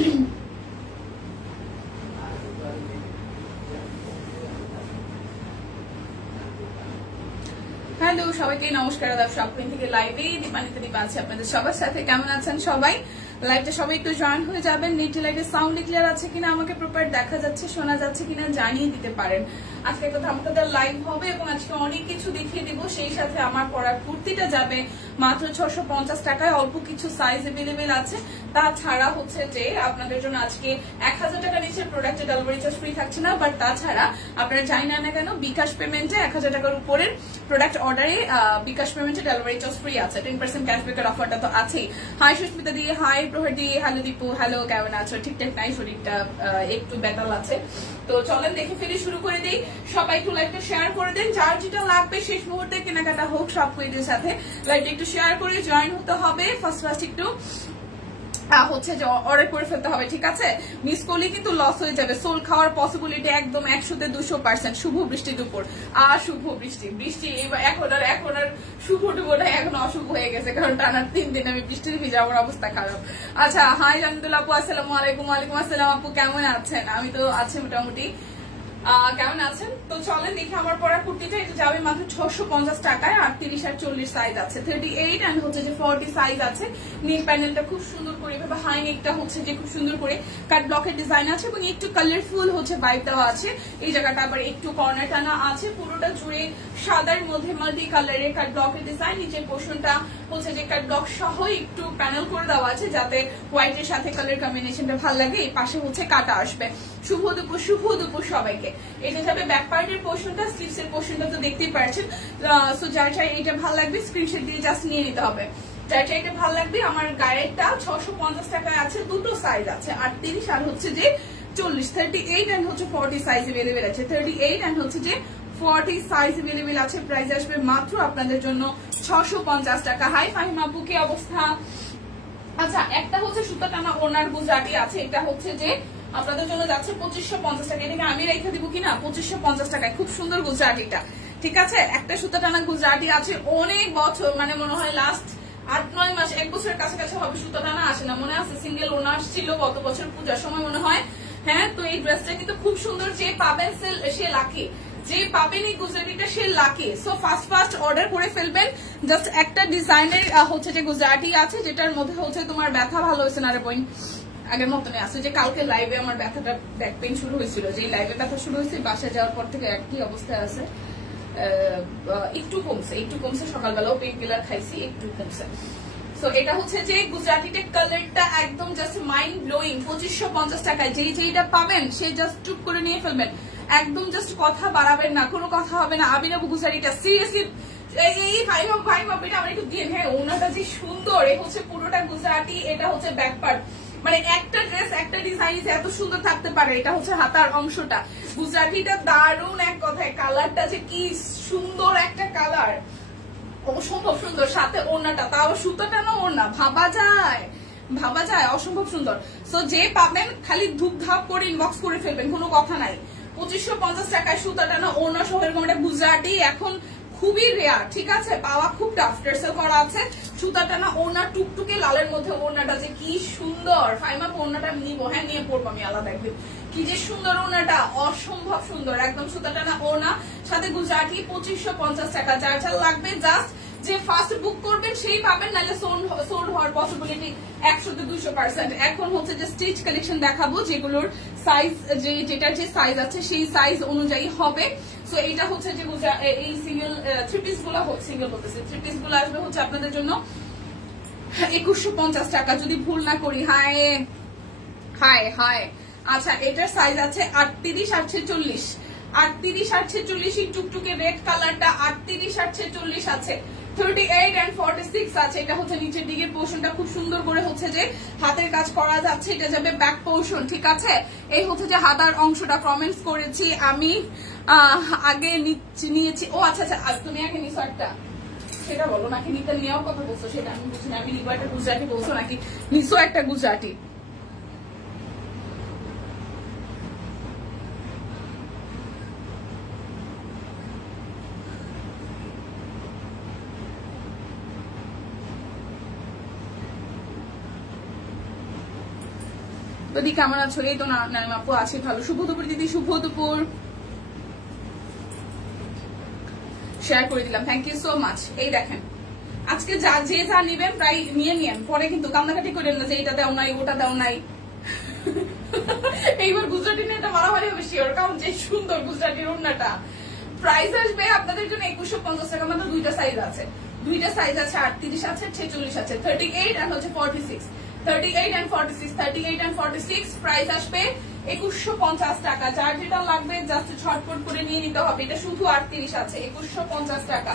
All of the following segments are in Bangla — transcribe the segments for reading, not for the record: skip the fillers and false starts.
হ্যালো সবাইকে নমস্কার, আদাব শপিং থেকে লাইভে দীপানিতা দীপা আছে আপনাদের সবার সাথে। কেমন আছেন সবাই? লাইভটা সবাই একটু জয়েন হয়ে যাবেন। নেট লাইভে সাউন্ড ক্লিয়ার আছে কিনা, আমাকে প্রপার দেখা যাচ্ছে শোনা যাচ্ছে কিনা জানিয়ে দিতে পারেন। আজকে একটা ধামাকাদার লাইভ হবে এবং আজকে অনেক কিছু দেখিয়ে দিব। সেই সাথে আমার পরার কুর্তিটা যাবে মাত্র 650 টাকায়। অল্প কিছু সাইজ এভেলেবেল আছে। তাছাড়া হচ্ছে যে আপনাদের জন্য আজকে 1000 টাকা নিচের প্রোডাক্টে ডেলিভারি চার্জ ফ্রি থাকছে না, বাট তাছাড়া আপনারা জানি না কেন বিকাশ পেমেন্টে 1000 টাকার উপরের প্রোডাক্ট অর্ডারে বিকাশ পেমেন্টে ডেলিভারি চার্জ ফ্রি আছে। 10% ক্যাশব্যাকের অফারটা তো আছেই। হাই সুস্মিতা দিয়ে, হাই প্রহর দিয়ে, হ্যালো দীপু, হ্যালো কেমন আছো? ঠিকঠাক নাই, শরীরটা একটু বেতাল আছে। তো চলেন দেখে ফেলে শুরু করে দিই। সবাই একটু লাইভটা শেয়ার করে দেন, যার যেটা লাগবে শেষ মুহূর্তে কেনাকাটা হোক সব কুইজের সাথে লাইভটা একটু শেয়ার করে জয়েন হতে হবে। ফার্স্ট একটু হচ্ছে যে অর্ডার করে ফেলতে হবে, ঠিক আছে? মিস করলে কিন্তু লস হয়ে যাবে। সোল খাওয়ার পসিবিলিটি একদম 100তে 200%। শুভ বৃষ্টি দুপুর শুভ বৃষ্টি এখন আর শুভ ডুবোটা এখন অশুভ হয়ে গেছে, কারণ টানার 3 দিন আমি বৃষ্টির ভিজে আমার অবস্থা খারাপ। আচ্ছা, হাই আলহামদুলিল্লাহ আপু, আসসালামু আলাইকুম। ওয়ালাইকুম আসসালাম আপু, কেমন আছেন? আমি তো আছি মোটামুটি। কেমন আছেন? তো চলেন দেখি আমার পরা কুর্তিটা। এটা যাবে মাত্র 650 টাকায়। 38 আর 40 সাইজ আছে, 38 এন্ড হচ্ছে যে 40 সাইজ আছে। নেক প্যানেলটা খুব সুন্দর করে, এভাবে হাই নেকটা হচ্ছে যে খুব সুন্দর করে কাট ব্লকের ডিজাইন আছে এবং একটু কালারফুল হচ্ছে ভাইব দেওয়া আছে। এই জায়গাটা আবার একটু কর্নার টানা আছে। পুরোটা জুড়ে সাদার মধ্যে মাল্টি কালারের কাট ব্লকের ডিজাইন। নিচের পোর্শনটা হচ্ছে যে কাট ব্লক সহ একটু প্যানেল করে দেওয়া আছে, যাতে হোয়াইটের সাথে কালার কম্বিনেশনটা ভালো লাগে। এই পাশে হচ্ছে কাটা আসবে। শুভ দুপুর সবাইকে। এটা যাবে ব্যাক পার্টের পোর্শনটা, স্লিভস এর পোর্শনটা তো দেখতেই পাচ্ছেন। সো যার চাই এটা ভালো লাগবে স্ক্রিনশট দিয়ে জাস্ট নিয়ে নিতে হবে। যার চাই এটা ভালো লাগবে। আমার গায়েরটা 650 টাকায় আছে, দুটো সাইজ আছে, 38 আর হচ্ছে যে 40। 38 এন্ড হচ্ছে 40 সাইজ अवेलेबल আছে। 38 এন্ড হচ্ছে যে 40 সাইজ अवेलेबल আছে। প্রাইস আসবে মাত্র আপনাদের জন্য 650 টাকা। হাই ফাহিমা আপু, কি অবস্থা? আচ্ছা, একটা হচ্ছে সুতা টানা ওনার গুজরাটি আছে। এটা হচ্ছে যে আপনাদের জন্য যাচ্ছে 2550 টাকা। এটাকে আমি রেখে দিব কিনা 2550 টাকায়। খুব সুন্দর গুজরাটিটা, ঠিক আছে? একটা সুতা টানা গুজরাটি আছে। অনেক বছর, মানে মনে হয় লাস্ট 8-9 মাস, 1 বছরের কাছাকাছি হবে সুতা টানা আসে না। মনে আছে সিঙ্গেল ওনার ছিল গত বছর পূজার সময় মনে হয়। হ্যাঁ, তো এই ড্রেসটা কিন্তু খুব সুন্দর। যে পাবেন সে লাকি, যে পাবেন এই গুজরাটিটা সে লাকি। সো ফার্স্ট অর্ডার করে ফেলবেন। জাস্ট একটা ডিজাইনের হচ্ছে যে গুজরাটি আছে, যেটার মধ্যে হচ্ছে তোমার ব্যথা ভালো হয়েছে না রে বই, আগের মতনই আছে। যে কালকে লাইভে আমার ব্যথাটা ব্যাক পেইন শুরু হয়েছিল, যে লাইভে ব্যথা শুরু হয়েছে, বাসায় যাওয়ার পর থেকে একই অবস্থায় আছে। একটু কমছে। সকালবেলাও পেইন কিলার খাইছি, একটু কমছে। সো এটা হচ্ছে যে গুজরাটিতে কালারটা একদম জাস্ট মাইন্ড ব্লোয়িং। 2550 টাকায় যেইটা পাবেন সে জাস্ট চুপ করে নিয়ে ফেলবেন। একদম জাস্ট কথা বাড়াবেন না, কোনো কথা হবে না। আবিনাবু গুজরাটিটা সিরিয়াসলি এই ভাই মাপিটা আমার একটু দিয়ে। হ্যাঁ, ওনাটা যে সুন্দর। এ হচ্ছে পুরোটা গুজরাটি, এটা হচ্ছে ব্যাক পার্ট। মানে একটা ড্রেস একটা ডিজাইন এত সুন্দর থাকতে পারে। এটা হচ্ছে হাতার অংশটা। গুজরাটিটা দারুণ এক কথায়। কালারটা যে কি সুন্দর একটা কালার, অসম্ভব সুন্দর। সাথে ওড়নাটা, তাও সুতাটা না ওড়না, ভাবা যায় অসম্ভব সুন্দর। সো যে পাবেন খালি ধূপ ধাপ করে ইনবক্স করে ফেলবেন, কোনো কথা নাই। 2550 টাকায় সুতাটা না ওড়না সহ এরকম একটা গুজরাটি এখন খুবই রেয়ার, ঠিক আছে? পাওয়া খুব টাফ। টার্সেল করা আছে, সুতাটা না ওড়না টুকটুকে লালের মধ্যে। ওড়নাটা যে কি সুন্দর। ফাইমা ওড়নাটা নিবো, হ্যাঁ নিয়ে পড়বো আমি আলাদা একদিন। কি যে সুন্দর ওড়নাটা, অসম্ভব সুন্দর একদম। সুতাটা না ওড়না সাথে গুজরাটি 2550 টাকা। যার যার লাগবে জাস্ট যে ফার্স্ট বুক করবেন সেই পাবেন, নাহলে সোল্ড হওয়ার পসিবিলিটি 100তে 200%। এখন হচ্ছে যে স্টিচ কালেকশন দেখাবো, যেগুলোর সাইজ যেটার যে সাইজ আছে সেই সাইজ অনুযায়ী হবে। সো এইটা হচ্ছে যে এই সিঙ্গেল থ্রি পিস গুলো, সিঙ্গেল বলতেছে, থ্রি পিস গুলো আসবে হচ্ছে আপনাদের জন্য 2150 টাকা যদি ভুল না করি। হাই আচ্ছা, এটার সাইজ আছে 38 আর 46। 38 আর 46 টুকটুকে রেড কালারটা 38 আর 46 আছে। 38 and 46 আছে। এটা হচ্ছে নিচের দিকের পোর্শনটা খুব সুন্দর করে হচ্ছে যে হাতের কাজ করা যাচ্ছে। এটা যাবে ব্যাক পোর্শন, ঠিক আছে? এই হচ্ছে যে হাতার অংশটা। কমেন্টস করেছি আমি, আগে নিয়েছি। ও আচ্ছা, তুমি আগে নিছো একটা, সেটা বলো নাকি নিতে নেওয়ার কথা বলছো সেটা আমি বুঝি না। আমি নিবো একটা গুজরাটি বলছো নাকি নিছো একটা গুজরাটি? দিদি কেমন আছো? এই তো নাইম আপু আছি ভালো। শুভ দুপুর দিদি, শুভ দুপুর। শেয়ার করে দিলাম, থ্যাংক ইউ সো মাচ। এই দেখেন আজকে যা নিবেন প্রায় নিয়ে নিয়েন, পরে কিন্তু কান্নাকাটি করেন না যে এটা দেও নাই ওটা দেও নাই। এইবার গুজরাটি নিয়ে এটা মারামারি হবে শিওর, কারণ যে সুন্দর গুজরাটির ওড়নাটা। প্রাইস আসবে আপনাদের জন্য 2150 টাকা। মানে দুইটা সাইজ আছে, 38 আছে, 46 আছে, 38 আর হচ্ছে 46, 38 and 46, 38 and 46। প্রাইস আসবে 2150 টাকা। যার যেটা লাগবে জাস্ট ঝটপট করে নিয়ে নিতে হবে। এটা শুধু 38 আছে, 2150 টাকা।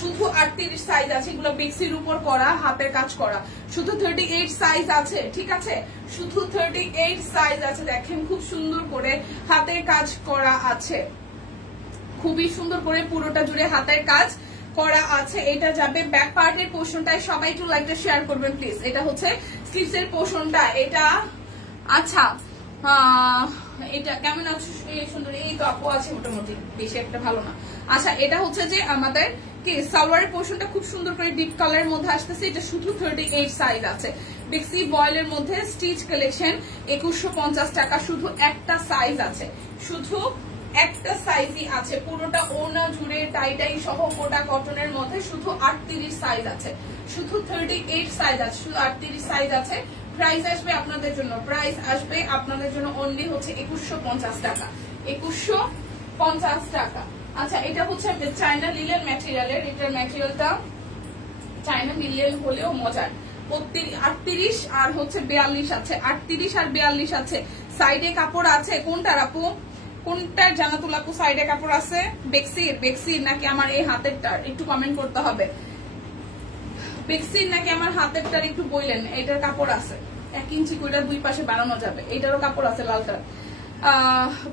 শুধু 38 সাইজ আছে, এগুলো বেক্সির উপর করা, হাতের কাজ করা। শুধু 38 সাইজ আছে, ঠিক আছে, শুধু 38 সাইজ আছে। দেখেন খুব সুন্দর করে হাতের কাজ করা আছে, খুবই সুন্দর করে পুরোটা জুড়ে হাতের কাজ করা আছে। এটা যাবে ব্যাক পার্টের পোর্শনটায়। সবাই একটু লাইকটা শেয়ার করবেন প্লিজ। এটা হচ্ছে স্লিভস এর পোর্শনটা। এটা আচ্ছা এটা কেমন আছে? সুন্দর, এই তো আপু আছে মোটামুটি, বেশি একটা ভালো না। আচ্ছা এটা হচ্ছে যে আমাদের কি সালোয়ারের পোর্শনটা খুব সুন্দর করে ডিপ কালারের মধ্যে আসতেছে। এটা শুধু 38 সাইজ আছে। বেক্সি বয়েলের মধ্যে স্টিচ কালেকশন 2150 টাকা। শুধু একটা সাইজ আছে, শুধু একটা সাইজই আছে। পুরোটা ওড়না জুড়ে টাই সহ কোটা কটনের মধ্যে শুধু 38 সাইজ আছে, শুধু 38 সাইজ আছে, শুধু 38 সাইজ আছে। প্রাইস আসবে আপনাদের জন্য, প্রাইস আসবে আপনাদের জন্য অনলি হচ্ছে 2150 টাকা, 2150 টাকা। আচ্ছা এটা হচ্ছে চায়না লিলেন ম্যাটেরিয়ালের। এটার ম্যাটেরিয়ালটা চায়না লিলেন হলেও মজার। 38 আর হচ্ছে 42 আছে, 38 আর 42 আছে। সাইডে কাপড় আছে কোনটার আপু? কোনটার জানাতুল আপু সাইডে কাপড় আছে? বেক্সির নাকি আমার এই হাতেরটার? একটু কমেন্ট করতে হবে। বেক্সির নাকি আমার হাতেরটার একটু বললেন। এটার কাপড় আছে 1 ইঞ্চি করে দুই পাশে বানানো যাবে। এটারও কাপড় আছে লালটা।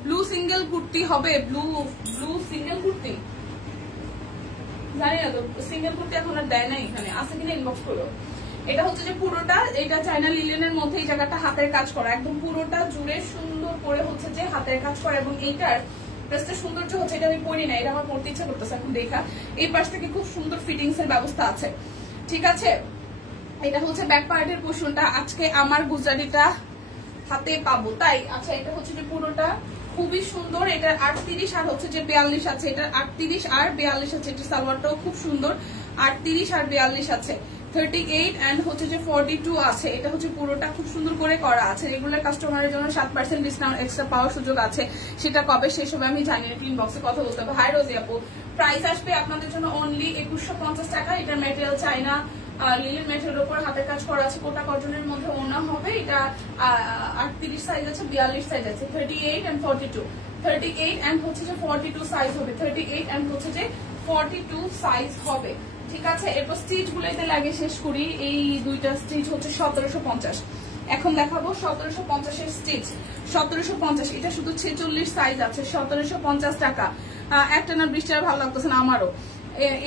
ব্লু সিঙ্গেল কুর্তি হবে, ব্লু সিঙ্গেল কুর্তি জানি না তো, সিঙ্গেল কুর্তি এখন আর দেয় না এখানে, আছে কিনা ইনবক্স করো। এটা হচ্ছে যে পুরোটা, এটা চায়না লিলেনের মধ্যে এই জায়গাটা হাতের কাজ করা, একদম পুরোটা জুড়ে সুন্দর করে হচ্ছে যে হাতের কাজ করা। এবং এইটার ড্রেসটা সৌন্দর্য হচ্ছে, এটা আমি পরি না, এটা আমার পড়তে ইচ্ছা করতেছে এখন দেখা। এই পাশ থেকে খুব সুন্দর ফিটিংস এর ব্যবস্থা আছে, ঠিক আছে। এটা হচ্ছে ব্যাক পার্টের পোর্শনটা। আজকে আমার গুজরাটিটা হাতে পাবো তাই। আচ্ছা এটা হচ্ছে যে পুরোটা খুবই সুন্দর। এটার 38 আর হচ্ছে যে 42 আছে। এটার 38 আর 42 আছে। এটা সালোয়ারটাও খুব সুন্দর, 38 আর 42 আছে। 38 এন্ড হচ্ছে যে 42 আছে। এটা হচ্ছে পুরোটা খুব সুন্দর করে করা আছে। রেগুলার কাস্টমারের জন্য 7% ডিসকাউন্ট এক্সট্রা পাওয়ার সুযোগ আছে। সেটা কবে শেষ হবে আমি জানি না, ইনবক্সে কথা বলতে হবে। হাই রোজি আপু, প্রাইস আসবে আপনাদের জন্য অনলি 2150 টাকা। এটার ম্যাটেরিয়াল চায়না লিলেন ম্যাটেরিয়াল উপর হাতের কাজ করা আছে, কোটা কটনের মধ্যে ওনা হবে। এটা 38 সাইজ আছে, 42 সাইজ আছে, 38 এন্ড 42, 38 এন্ড হচ্ছে যে 42 সাইজ হবে, 38 এন্ড হচ্ছে যে 42 সাইজ হবে, ঠিক আছে। এরপর স্টিচ গুলোতে লাগে শেষ করি। এই দুইটা স্টিচ হচ্ছে 1750। এখন দেখাবো 1750 এর স্টিচ। 1750 এটা শুধু 46 সাইজ আছে, 1750 টাকা। একটা না বৃষ্টি আর ভালো লাগতেছে না আমারও।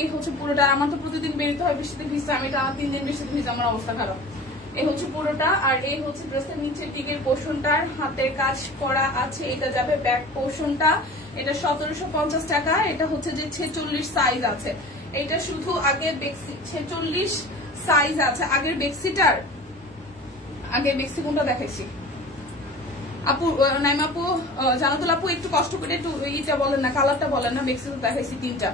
এই হচ্ছে পুরোটা। আমার তো প্রতিদিন বেরোতে হয় বৃষ্টিতে ভিজতে, আমি এটা 3 দিন বৃষ্টিতে ভিজে আমার অবস্থা খারাপ। এই হচ্ছে পুরোটা। আর এই হচ্ছে ড্রেসের নিচের দিকের পোর্শনটার হাতের কাজ করা আছে। এটা যাবে ব্যাক পোর্শনটা। এটা 1750 টাকা। এটা হচ্ছে যে 46 সাইজ আছে। এটা শুধু আগের বেক্সি 46 সাইজ আছে। আগের বেক্সিটার আগের বেক্সি কোনটা দেখাইছি আপু? নাইম আপু, জানাতুল আপু একটু কষ্ট করে একটু এইটা বলেন না, কালারটা বলেন না। বেক্সি তো দেখাইছি 3টা।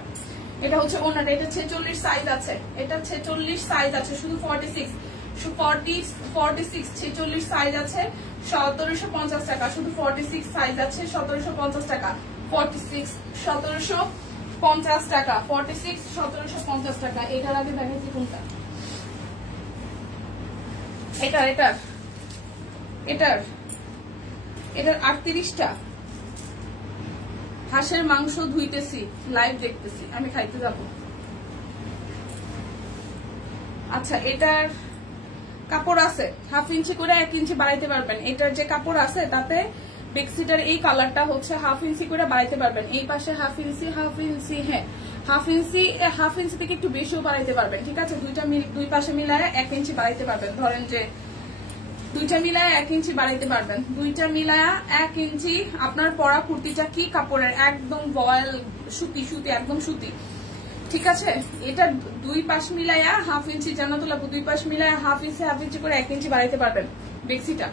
এটা হচ্ছে ওনাটা। এটা 46 সাইজ আছে। এটা 46 সাইজ আছে, শুধু 46 সাইজ আছে, 1750 টাকা। শুধু 46 সাইজ আছে, 1750 টাকা। 46 1750 টাকা, 46 1750 টাকা। এটার আগে দেখাচ্ছি কোনটা? এটার 38টা। হাঁসের মাংস ধুইতেছি, লাইভ দেখতেছি, আমি খাইতে যাব। আচ্ছা এটার কাপড় আছে 1/2 ইঞ্চি করে 1 ইঞ্চি বাড়াইতে পারবেন। এটার যে কাপড় আছে তাতে বেক্সিটার এই কালারটা হচ্ছে 1/2 ইঞ্চি করে বাড়াইতে পারবেন। এই পাশে 1/2 ইঞ্চি, 1/2 ইঞ্চি, হ্যাঁ 1/2 ইঞ্চি থেকে একটু বেশিও বাড়াইতে পারবেন, ঠিক আছে। দুই পাশে মিলায় 1 ইঞ্চি বাড়াইতে পারবেন। ধরেন যে দুইটা মিলায় 1 ইঞ্চি বাড়াইতে পারবেন। দুইটা মিলায় 1 ইঞ্চি। আপনার পরা কুর্তিটা কি কাপড়ের? একদম ভয়েল সুতি, একদম সুতি, ঠিক আছে। এটা দুই পাশ মিলাইয়া 1/2 ইঞ্চি, জানাতুল আপু দুই পাশ মিলাইয়া 1/2 ইঞ্চি করে 1 ইঞ্চি বাড়াইতে পারবেন বেক্সিটা।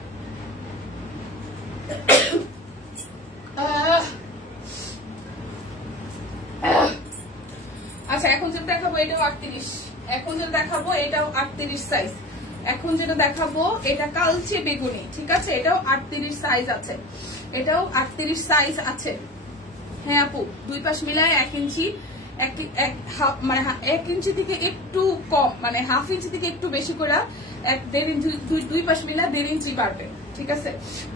আচ্ছা এখন যেটা দেখাবো এটাও 38, এখন যেটা দেখাবো এটাও 38 সাইজ, এখন যেটা দেখাবো এটা কালচে বেগুনি, ঠিক আছে, এটাও 38 সাইজ আছে, এটাও 38 সাইজ আছে। হ্যাঁ আপু, দুই পাশ মিলায় 1 ইঞ্চি, মানে 1 ইঞ্চি থেকে একটু কম, মানে হাফ ইঞ্চি থেকে একটু বেশি করে 1.5 ইঞ্চি, দুই পাশ মিলায় 1.5 ইঞ্চি বাড়বে, ঠিক আছে।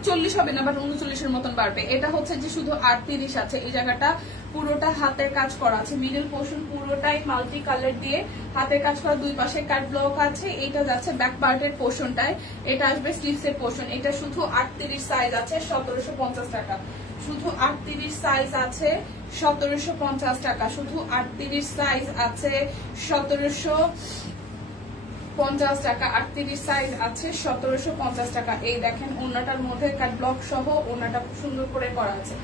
40 হবে না, বাট 39-এর মতন বাড়বে। এটা হচ্ছে যে শুধু 38 আছে, এই জায়গাটা পুরোটা হাতের কাজ করা আছে, মিডল পোর্শন পুরোটাই মাল্টি কালার দিয়ে হাতের কাজ করা, দুই পাশে কাট ব্লক আছে। এটা যাচ্ছে ব্যাক পার্টের পোর্শনটায়, এটা আসবে স্লিভসের পোর্শন। এটা শুধু 38 সাইজ আছে, 1750 টাকা। শুধু 38 সাইজ আছে, 1750 টাকা। শুধু 38 সাইজ আছে, 1750 টাকা। 38 সাইজ আছে, 1750 টাকা। এই দেখেন ওড়নাটার মধ্যে কাট ব্লক সহ ওড়নাটা খুব সুন্দর করে করা আছে।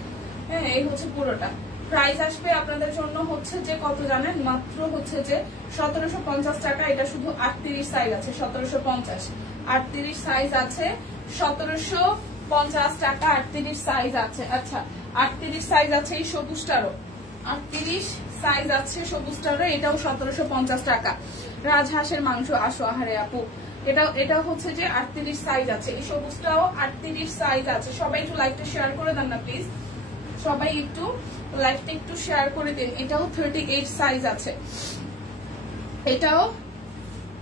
হ্যাঁ, এই হচ্ছে পুরোটা। প্রাইস আসবে আপনাদের জন্য হচ্ছে যে কত জানেন, মাত্র হচ্ছে যে 1750 টাকা। এটা শুধু 38 সাইজ আছে, 1750। 38 সাইজ আছে, 1750 টাকা। 38 সাইজ আছে। আচ্ছা, 38 সাইজ আছে এই সবুজটারও, 38 সাইজ আছে সবুজটারও, এটাও 1750 টাকা। রাজহাঁসের মাংস, আসো আহারে আপু, এটা হচ্ছে যে 38 সাইজ আছে, এই সবুজটাও 38 সাইজ আছে। সবাই একটু লাইভটা শেয়ার করে দেন না প্লিজ, সবাই একটু লাইভটা একটু শেয়ার করে দিন। এটাও 38 সাইজ আছে, এটাও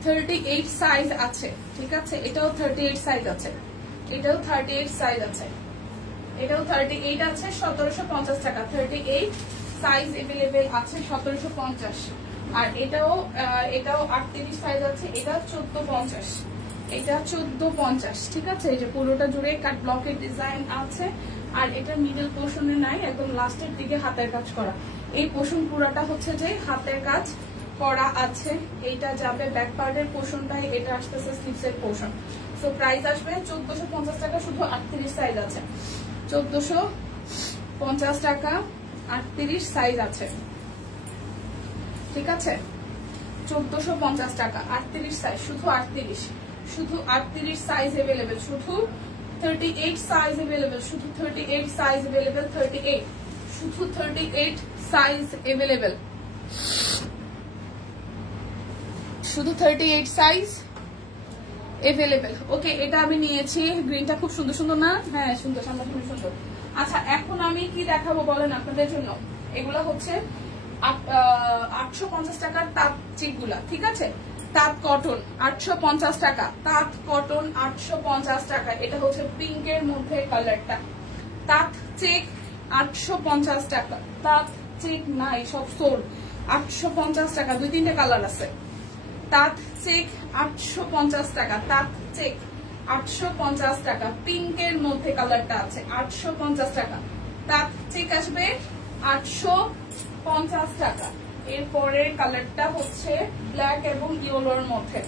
38 সাইজ আছে, ঠিক আছে। এটাও 38 সাইজ আছে, এটাও 38 সাইজ আছে, এটাও 38 আছে, 1750 টাকা। 38 সাইজ এভেলেবেল আছে, 1750। আর এটাও 38 সাইজ আছে, এটা 1450, এটা 1450, ঠিক আছে। এই যে পুরোটা জুড়ে কাট ব্লকের ডিজাইন আছে, আর এটা মিডল পোর্শনে নাই, একদম লাস্টের দিকে হাতের কাজ করা। এই পোর্শন পুরোটা হচ্ছে যে হাতের কাজ করা আছে। এইটা যাবে ব্যাক পার্টের পোর্শনটাই, এটা আসতেছে স্লিভসের পোর্শন। সো প্রাইস আসবে 1450 টাকা। শুধু 38 সাইজ আছে, 1450 টাকা। 38 সাইজ আছে, ঠিক আছে। 1450 টাকা, 38 সাইজ, শুধু 38, শুধু 38 সাইজ এভেলেবেল, শুধু 38 সাইজ এভেলেবেল, শুধু 38 সাইজ এভেলেবেল, 38, শুধু 38 সাইজ এভেলেবেল, শুধু 38 সাইজ এভেলেবেল। ওকে, এটা আমি নিয়েছি, গ্রিনটা খুব সুন্দর সুন্দর না? হ্যাঁ সুন্দর, সামনাসামনি সুন্দর। আচ্ছা, এখন আমি কি দেখাবো বলেন আপনাদের জন্য? এগুলো হচ্ছে 850 টাকার তাঁত চিকগুলা, ঠিক আছে। তাঁত কটন 850 টাকা, তাঁত কটন 850 টাকা। এটা হচ্ছে পিঙ্কের মধ্যে কালারটা। তাঁত চেক 850 টাকা, তাঁত চেক নাই, সব সোল। 850 টাকা, 2-3টে কালার আছে। তাঁত চেক 850 টাকা, তাঁত চেক 850 টাকা। পিঙ্কের মধ্যে কালারটা আছে, 850 টাকা। তাঁত চেক আসবে 850 টাকা। এরপরের কালারটা হচ্ছে ব্ল্যাক এবং ইয়েলোর মধ্যে,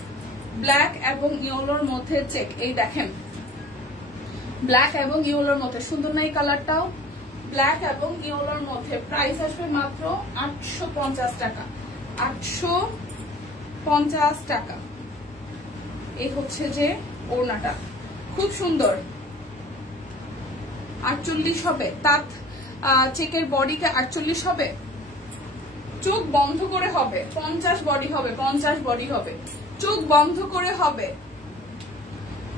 ব্ল্যাক এবং ইয়েলোর মধ্যে চেক। এই দেখেন, ব্ল্যাক এবং ইয়েলোর মধ্যে সুন্দর না এই কালারটাও? ব্ল্যাক এবং ইয়েলোর মধ্যে। প্রাইস আসবে মাত্র 850 টাকা, 850 টাকা। এই হচ্ছে যে ওড়নাটা, খুব সুন্দর। 48 হবে, তাঁত চেকের বডিটা 48 হবে। চোখ বন্ধ করে হবে, 50 বডি হবে, 50 বডি হবে। চোখ বন্ধ করে হবে,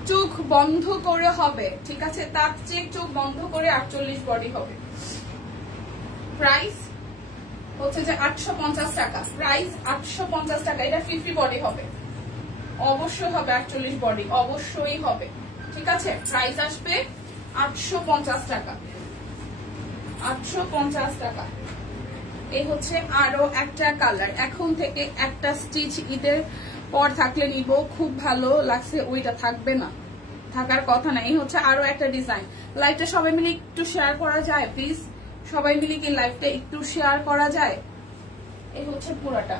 চোখ বন্ধ করে হবে, ঠিক আছে। তাঁত চেক চোখ বন্ধ করে 48 বডি হবে। প্রাইস হচ্ছে যে 850 টাকা, প্রাইস 850 টাকা। এটা 50 বডি হবে, অবশ্যই হবে 48 বডি, অবশ্যই হবে, ঠিক আছে। প্রাইস আসবে 850 টাকা, 850 টাকা। এই হচ্ছে আরো একটা কালার। এখন থেকে একটা স্টিচ ঈদের পর থাকলে নিব, খুব ভালো লাগছে, ওইটা থাকবে না, থাকার কথা না। এই হচ্ছে আরো একটা ডিজাইন। লাইভটা সবাই মিলে একটু শেয়ার করা যায় প্লিজ? সবাই মিলে কি লাইভটা একটু শেয়ার করা যায়? এই হচ্ছে পুরাটা,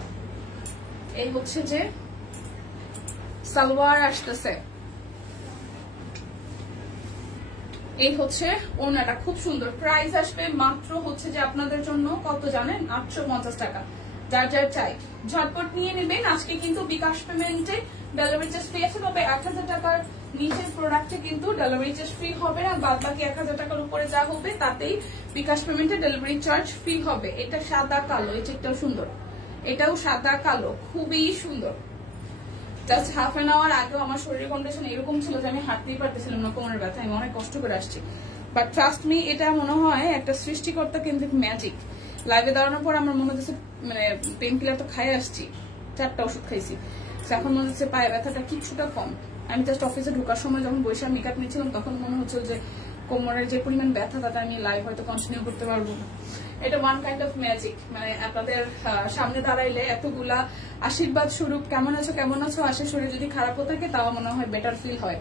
এই হচ্ছে যে সালোয়ার আসতেছে, এই হচ্ছে ওড়নাটা, খুব সুন্দর। প্রাইস আসবে মাত্র হচ্ছে যে আপনাদের জন্য কত জানেন? 850 টাকা। যার যার চাই ঝটপট নিয়ে নেবেন। আজকে কিন্তু বিকাশ পেমেন্টে ডেলিভারি চার্জ ফ্রি আছে, তবে 1000 টাকার নিচের প্রোডাক্টে কিন্তু ডেলিভারি চার্জ ফ্রি হবে না, বাদ বাকি 1000 টাকার উপরে যা হবে তাতেই বিকাশ পেমেন্টে ডেলিভারি চার্জ ফ্রি হবে। এটা সাদা কালো, এই চেকটাও সুন্দর, এটাও সাদা কালো, খুবই সুন্দর। জাস্ট হাফ অ্যান আওয়ার আগেও আমার শরীরের কন্ডিশন এরকম ছিল যে আমি হাঁটতেই পারতেছিলাম না, কোমরের ব্যথা, আমি অনেক কষ্ট করে আসছি। বাট ট্রাস্ট মি, এটা মনে হয় একটা সৃষ্টিকর্তা কেন্দ্রিক ম্যাজিক। লাইভে দাঁড়ানোর পর আমার মনে হচ্ছে মানে পেন কিলার তো খাই আসছি, 4টা ওষুধ খাইছি, এখন মনে হচ্ছে পায়ে ব্যথাটা কিছুটা কম। আমি জাস্ট অফিসে ঢোকার সময় যখন বৈশাখ মেকআপ নিচ্ছিলাম তখন মনে হচ্ছে যে কোমরের যে পরিমাণ ব্যথা তাতে আমি লাইভ হয়তো কন্টিনিউ করতে পারবো। এটা ওয়ান কাইন্ড অফ ম্যাজিক, মানে আপনাদের সামনে দাঁড়াইলে এতগুলা আশীর্বাদ স্বরূপ কেমন আছো কেমন আছো আসে, শরীর যদি খারাপও থাকে তাও মনে হয় বেটার ফিল হয়।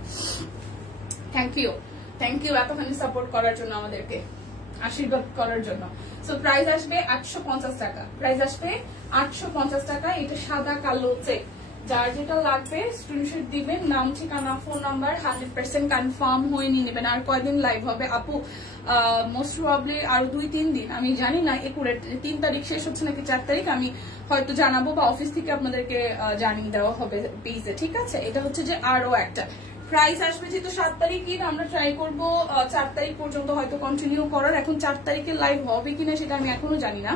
থ্যাংক ইউ এতখানি সাপোর্ট করার জন্য, আমাদেরকে আশীর্বাদ করার জন্য। সো প্রাইস আসবে 850 টাকা, প্রাইস আসবে 850 টাকা। এটা সাদা কালো চেক, যার যেটা লাগবে স্ক্রিনশট দিবেন, নাম ঠিকানা ফোন নাম্বার 100% কনফার্ম হয়ে নিয়ে নেবেন। আর কয়দিন লাইভ হবে আপু? মোস্ট প্রবাবলি আরো 2-3 দিন, আমি জানি না একুরেট 3 তারিখ শেষ হচ্ছে নাকি 4 তারিখ, আমি হয়তো জানাবো বা অফিস থেকে আপনাদেরকে জানিয়ে দেওয়া হবে পেজে, ঠিক আছে? এটা হচ্ছে যে আরো একটা প্রাইস আসবে, যেহেতু 7 তারিখ ঈদ, আমরা ট্রাই করবো 4 তারিখ পর্যন্ত হয়তো কন্টিনিউ করার। এখন 4 তারিখে লাইভ হবে কিনা সেটা আমি এখনো জানি না,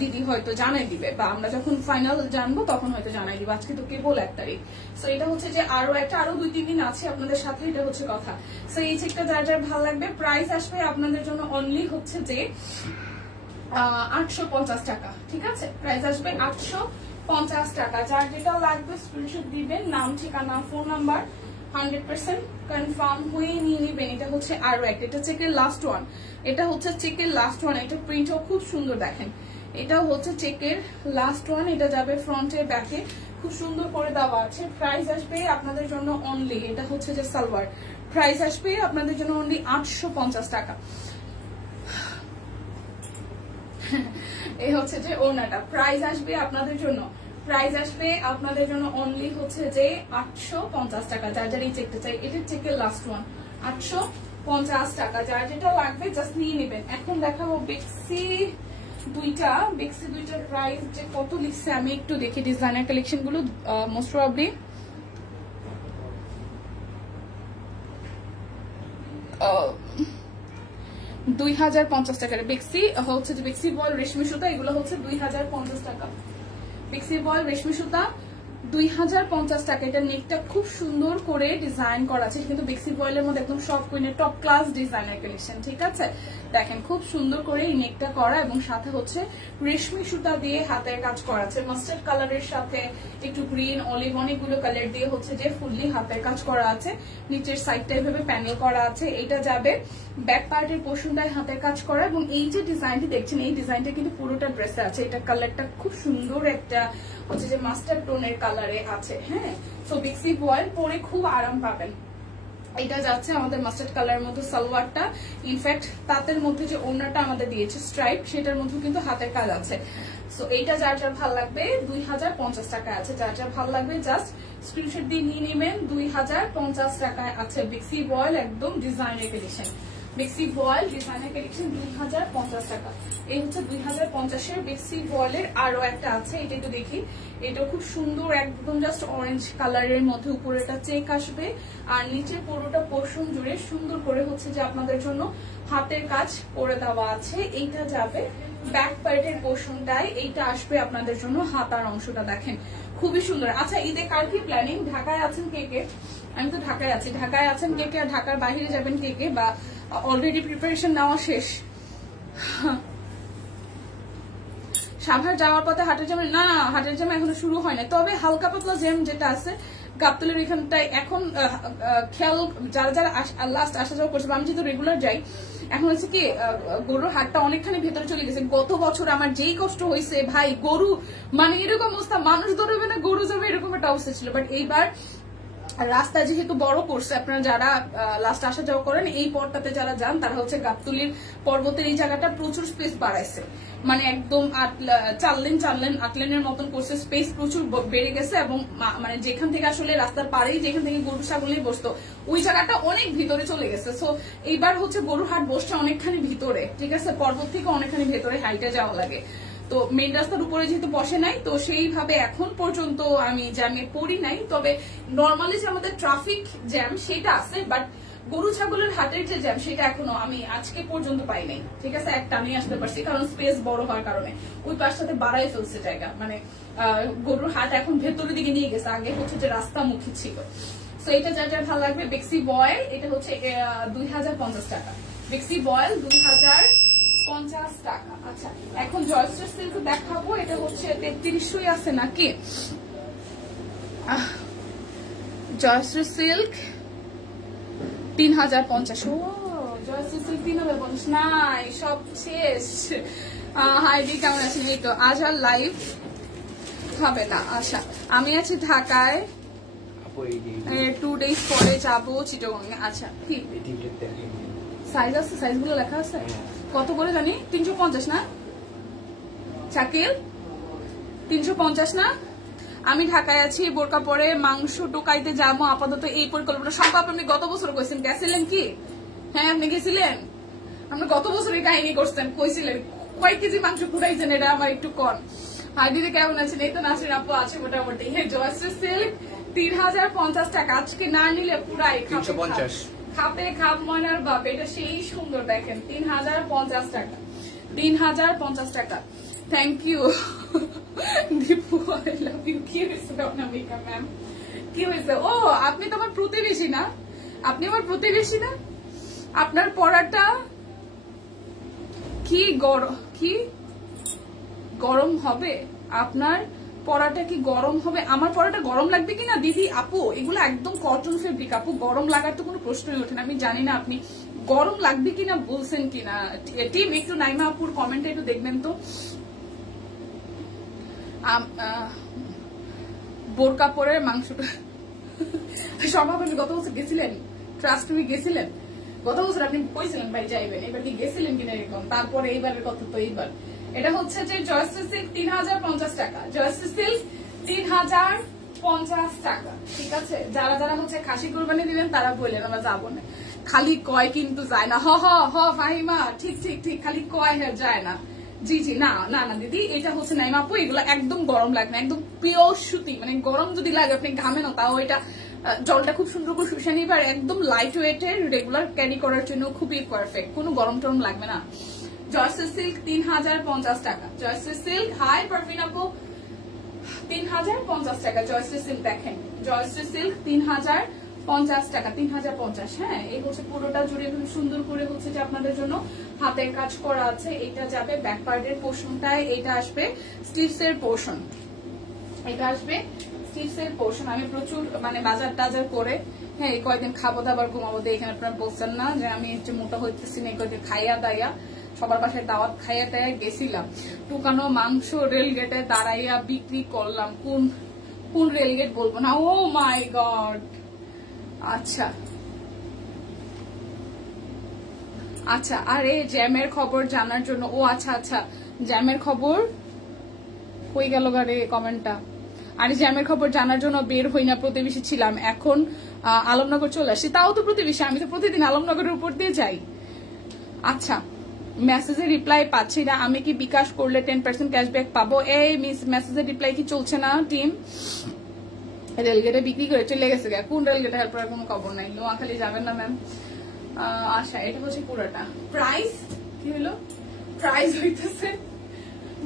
দিদি হয়তো জানাই দিবে, বা আমরা যখন ফাইনাল জানবো তখন হয়তো জানাই দিব। আজকে তো কেবল 1 তারিখ। সো এটা হচ্ছে যে আরো 2-3 দিন আছে আপনাদের সাথে, এটা হচ্ছে কথা। সো এই চেকটা যার যার ভালো লাগবে, প্রাইস আসবে আপনাদের জন্য অনলি হচ্ছে যে 850 টাকা, ঠিক আছে? প্রাইস আসবে 850 টাকা। যার যেটা লাগবে স্ক্রিনশট দিবেন, নাম ঠিকানা ফোন নাম্বার 100% কনফার্ম হয়ে নিয়ে নেবেন। এটা হচ্ছে আরো একটা, এটা চেকের লাস্ট ওয়ান, এটা হচ্ছে চেকের লাস্ট ওয়ান। এটা প্রিন্টও খুব সুন্দর, দেখেন, এটাও হচ্ছে চেকের লাস্ট ওয়ান। এটা যাবে ফ্রন্টে ব্যাকে, খুব সুন্দর করে দেওয়া আছে। প্রাইস আসবে আপনাদের জন্য অনলি, এটা হচ্ছে যে সালোয়ার, প্রাইস আসবে আপনাদের জন্য অনলি 850 টাকা। এই হচ্ছে যে ওনাটা, প্রাইস আসবে আপনাদের জন্য, প্রাইস আসবে আপনাদের জন্য অনলি হচ্ছে যে 850 টাকা। যার যার এই চেকটা চাই, এটার চেকের লাস্ট ওয়ান 850 টাকা। যার যেটা লাগবে জাস্ট নিয়ে নেবেন। এখন দেখাবো বেক্সি দুইটার প্রাইস যে কত লিখছে আমি একটু দেখি। ডিজাইনার কালেকশন গুলো মোস্ট প্রবাবলি 2050 টাকার বেক্সি হচ্ছে যে বেক্সি বল রেশমি সুতা, এগুলো হচ্ছে 2050 টাকা। বেক্সি বল রেশমি সুতা 2050 টাকা। এটা নেকটা খুব সুন্দর করে ডিজাইন করা আছে, কিন্তু বেক্সি বয়েলের মধ্যে একদম সব কুইনের টপ ক্লাস ডিজাইনার কালেকশন, ঠিক আছে? দেখেন খুব সুন্দর করে এই নেকটা করা, এবং সাথে হচ্ছে রেশমি সুতা দিয়ে হাতের কাজ করা আছে। মাস্টার্ড কালারের সাথে একটু গ্রিন, অলিভ, অনেকগুলো কালার দিয়ে হচ্ছে যে ফুললি হাতের কাজ করা আছে। নিচের সাইডটা এভাবে প্যানেল করা আছে। এটা যাবে ব্যাক পার্টের পোর্শনটায় হাতের কাজ করা, এবং এই যে ডিজাইনটি দেখছেন এই ডিজাইনটা কিন্তু পুরোটা ড্রেসে আছে। এটা কালারটা খুব সুন্দর একটা হচ্ছে যে মাস্টার্ড টোনের কালারে আছে। হ্যাঁ, তো বেক্সি বয়েল পরে খুব আরাম পাবেন। এটা যাচ্ছে আমাদের মাস্টার্ড কালারের মধ্যে সালোয়ারটা, ইনফ্যাক্ট তাঁতের মধ্যে যে ওড়নাটা আমাদের দিয়েছে স্ট্রাইপ, সেটার মধ্যে কিন্তু হাতের কাজ আছে। সো এইটা যার যার ভালো লাগবে 2050 টাকায় আছে। যার যার ভালো লাগবে জাস্ট স্ক্রিনশট দিয়ে নিয়ে নেবেন। 2050 টাকায় আছে বেক্সি বয়েল, একদম ডিজাইনার কালেকশন। বেক্সি বয়েল ডিজাইনার কালেকশন 2050 টাকা। এই হচ্ছে 2050-এর বেক্সি বয়েলের আরো একটা আছে, এটা একটু দেখি। এটা খুব সুন্দর, একদম জাস্ট অরেঞ্জ কালারের মধ্যে উপরে একটা চেক আসবে, আর নিচের পুরোটা পোর্শন জুড়ে সুন্দর করে হচ্ছে যে আপনাদের জন্য হাতের কাজ করে দেওয়া আছে। এইটা যাবে ব্যাক পার্টের পোর্শনটায়, এইটা আসবে আপনাদের জন্য হাতার অংশটা, দেখেন খুবই সুন্দর। আচ্ছা, ঈদে কার কি প্ল্যানিং? ঢাকায় আছেন কে কে? আমি তো ঢাকায় আছি। ঢাকায় আছেন কে কে? ঢাকার বাইরে যাবেন কে কে? বা অলরেডি প্রিপারেশন নেওয়া শেষ? সাভার যাওয়ার পথে হাটের জ্যাম? না, হাটের জ্যাম এখনো শুরু হয় না, তবে হালকা পাতলা জ্যাম যেটা আছে গাবতলের এখানটায় এখন খেয়াল, যারা যারা লাস্ট আসা যাওয়া করছে, আমি যেহেতু রেগুলার যাই, এখন হচ্ছে কি গরুর হাটটা অনেকখানি ভেতরে চলে গেছে। গত বছর আমার যেই কষ্ট হয়েছে ভাই, গরু মানে এরকম অবস্থা, মানুষ দৌড়বে না গরু যাবে, এরকম একটা অবস্থা ছিল। বাট এইবার রাস্তা যেহেতু বড় করছে, আপনারা যারা লাস্ট আসা যাওয়া করেন এই পথটাতে যারা যান, তারা হচ্ছে গাবতলীর পর্বতের এই জায়গাটা প্রচুর স্পেস বাড়াইছে, মানে একদম 4 লেন 8 লেনের মতন করছে, স্পেস প্রচুর বেড়ে গেছে। এবং মানে যেখান থেকে আসলে রাস্তার পাড়েই যেখান থেকে গরু ছাগল বসতো, ওই জায়গাটা অনেক ভিতরে চলে গেছে। সো এইবার হচ্ছে গরুর হাট বসছে অনেকখানি ভিতরে, ঠিক আছে? পর্বত থেকে অনেকখানি ভেতরে হাইটে যাওয়া লাগে। তো মেইন রাস্তার উপরে যেহেতু বসে নাই, তো সেইভাবে এখন পর্যন্ত আমি জ্যামে পড়ি নাই। তবে নর্মালি যে আমাদের ট্রাফিক জ্যাম সেটা আছে, বাট গরু ছাগলের হাটের যে জ্যাম সেটা এখনো আমি আজকে পর্যন্ত পাই নাই। ঠিক আছে, একটা নিয়ে আসতে পারছি, কারণ স্পেস বড় হওয়ার কারণে ওই পাশটাতে বাড়াই ফেলছে জায়গা। মানে গরুর হাট এখন ভেতরের দিকে নিয়ে গেছে, আগে হচ্ছে যে রাস্তামুখী ছিল। তো এটা যার যার ভালো লাগবে। বেক্সি বয়েল, এটা হচ্ছে 2050 টাকা। বেক্সি বয়েল 2050 টাকা। আচ্ছা, এখন জয়স্টার সিল্ক দেখাবো। এটা হচ্ছে 3300 আছে নাকি? জয়স্টার সিল্ক 3050। ও জয়স্টার সিল্ক 3050 নাই, সব শেষ। হাইডি কেমন আছেন? এই তো আজ আর লাইভ হবে না। আচ্ছা, আমি আছি ঢাকায়, 2 days পরে যাবো চিটাগং। আচ্ছা, ঠিক সাইজ আছে, সাইজ গুলো লেখা আছে। কত করে জানি? 350 না শাকিল? 350 না? আমি ঢাকায় আছি, বোরকা পরে মাংস টোকাইতে যাবো আপাতত এই পরিকল্পনা। সম্ভব আপনি গত বছর কইছেন, গেছিলেন কি? হ্যাঁ আপনি গেছিলেন, আপনি গত বছর এই কাহিনী করছেন, কইছিলেন কয় কেজি মাংস ফুটাইছেন, এটা আমার একটু কম। হাইদিদি কেমন আছেন? এই তো নাসির আপু আছে মোটামুটি। হ্যাঁ, জয়শ্রী সিল্ক 3050 টাকা। আজকে না নিলে পুরাই 350 খাপে খাপ ময়নার বাপ। এটা সেই সুন্দর, দেখেন 3050 টাকা। 3050 টাকা। Thank you Dipu, I love you. কি হয়েছে অনামিকা ম্যাম? কি হয়েছে? ও আপনি তো আমার প্রতিবেশী না? আপনি আমার প্রতিবেশী না? আপনার পড়াটা কি গরম হবে? আপনার পরাটা কি গরম হবে? আমার পরাটা গরম লাগবে কিনা দিদি? আপু এগুলো একদম কটন ফেব্রিক আপু, গরম লাগার তো কোনো প্রশ্নই ওঠে না। আমি জানি না আপনি গরম লাগবে কিনা বলছেন কিনা। টিম একটু নাইমা আপুর কমেন্টে একটু দেখবেন তো। বোরকা পরে মাংসটা সম্ভব। আপনি গত বছর গেছিলেন? ট্রাস্ট মি গেছিলেন গত বছর? আপনি কইছিলেন ভাই যাইবেন, এবার কি গেছিলেন কিনা এরকম? তারপরে এইবারের কথা তো এইবার। এটা হচ্ছে যে জয়শ্রী সিল্ক 3050 টাকা। জয়শ্রী সিল্ক 3050 টাকা। ঠিক আছে, যারা যারা হচ্ছে খাসি কোরবানি দিবেন তারা বললেন আমরা যাবো না। খালি কয় কিন্তু যায় না। হ হ হ ফাহিমা, ঠিক ঠিক ঠিক, খালি কয় হ্যাঁ যায় না। জি জি, না না না দিদি, এটা হচ্ছে নাইমা আপু, এগুলো একদম গরম লাগে না, একদম পিওর সুতি। মানে গরম যদি লাগে আপনি ঘামেন তাও এটা জলটা খুব সুন্দর করে শুষে নিবে, আর একদম লাইট ওয়েটের, রেগুলার ক্যারি করার জন্য খুবই পারফেক্ট, কোনো গরম টরম লাগবে না। জয়শ্রী সিল্ক 3050 টাকা। জয়শ্রী সিল্ক, হাই পারভিন আপু, 3050 টাকা জয়শ্রী সিল্ক। দেখেন জয়শ্রী সিল্ক 3050 টাকা। 3050। হ্যাঁ, এই হচ্ছে পুরোটা জুড়ে খুব সুন্দর করে হচ্ছে যে আপনাদের জন্য হাতের কাজ করা আছে। এটা যাবে ব্যাক পার্টের পোর্শনটায়, এটা আসবে স্টিভস এর পোর্শন, এটা আসবে স্টিভস এর পোর্শন। আমি প্রচুর মানে বাজার টাজার করে, হ্যাঁ এই কয়েকদিন খাবো দাবার ঘুমাবো, এখানে আপনারা বলছেন না যে আমি একটু মোটা হইতেছি না, এই কয়েকদিন খাইয়া দাইয়া সবার বাসায় দাওয়াত খাইয়া টাইয়া গেছিলাম। টুকানো মাংস রেলগেটে দাঁড়াইয়া বিক্রি করলাম। কোন রেলগেট বলবো না। ও মাই গড। আচ্ছা আচ্ছা, আর এই জ্যামের খবর জানার জন্য, ও আচ্ছা আচ্ছা, জ্যামের খবর হয়ে গেল গারে কমেন্টটা। আর জ্যামের খবর জানার জন্য বের হই না, প্রতিবেশী ছিলাম, এখন আলমনগর চলে আসি। তাও তো প্রতিবেশী, আমি তো প্রতিদিন আলমনগরের উপর দিয়ে যাই। আচ্ছা, মেসেজের রিপ্লাই পাচ্ছি না, আমি কি বিকাশ করলে 10% ক্যাশব্যাক পাবো? এই মেসেজের রিপ্লাই কি চলছে না টিম? রেলগেটে বিক্রি করে চলে গেছে, কোন রেলগেটে হেল্পার কোনো খবর নাই। নোয়াখালী যাবেন না ম্যাম? আচ্ছা, এটা হচ্ছে পুরোটা। প্রাইস কি হলো? প্রাইস হইতেছে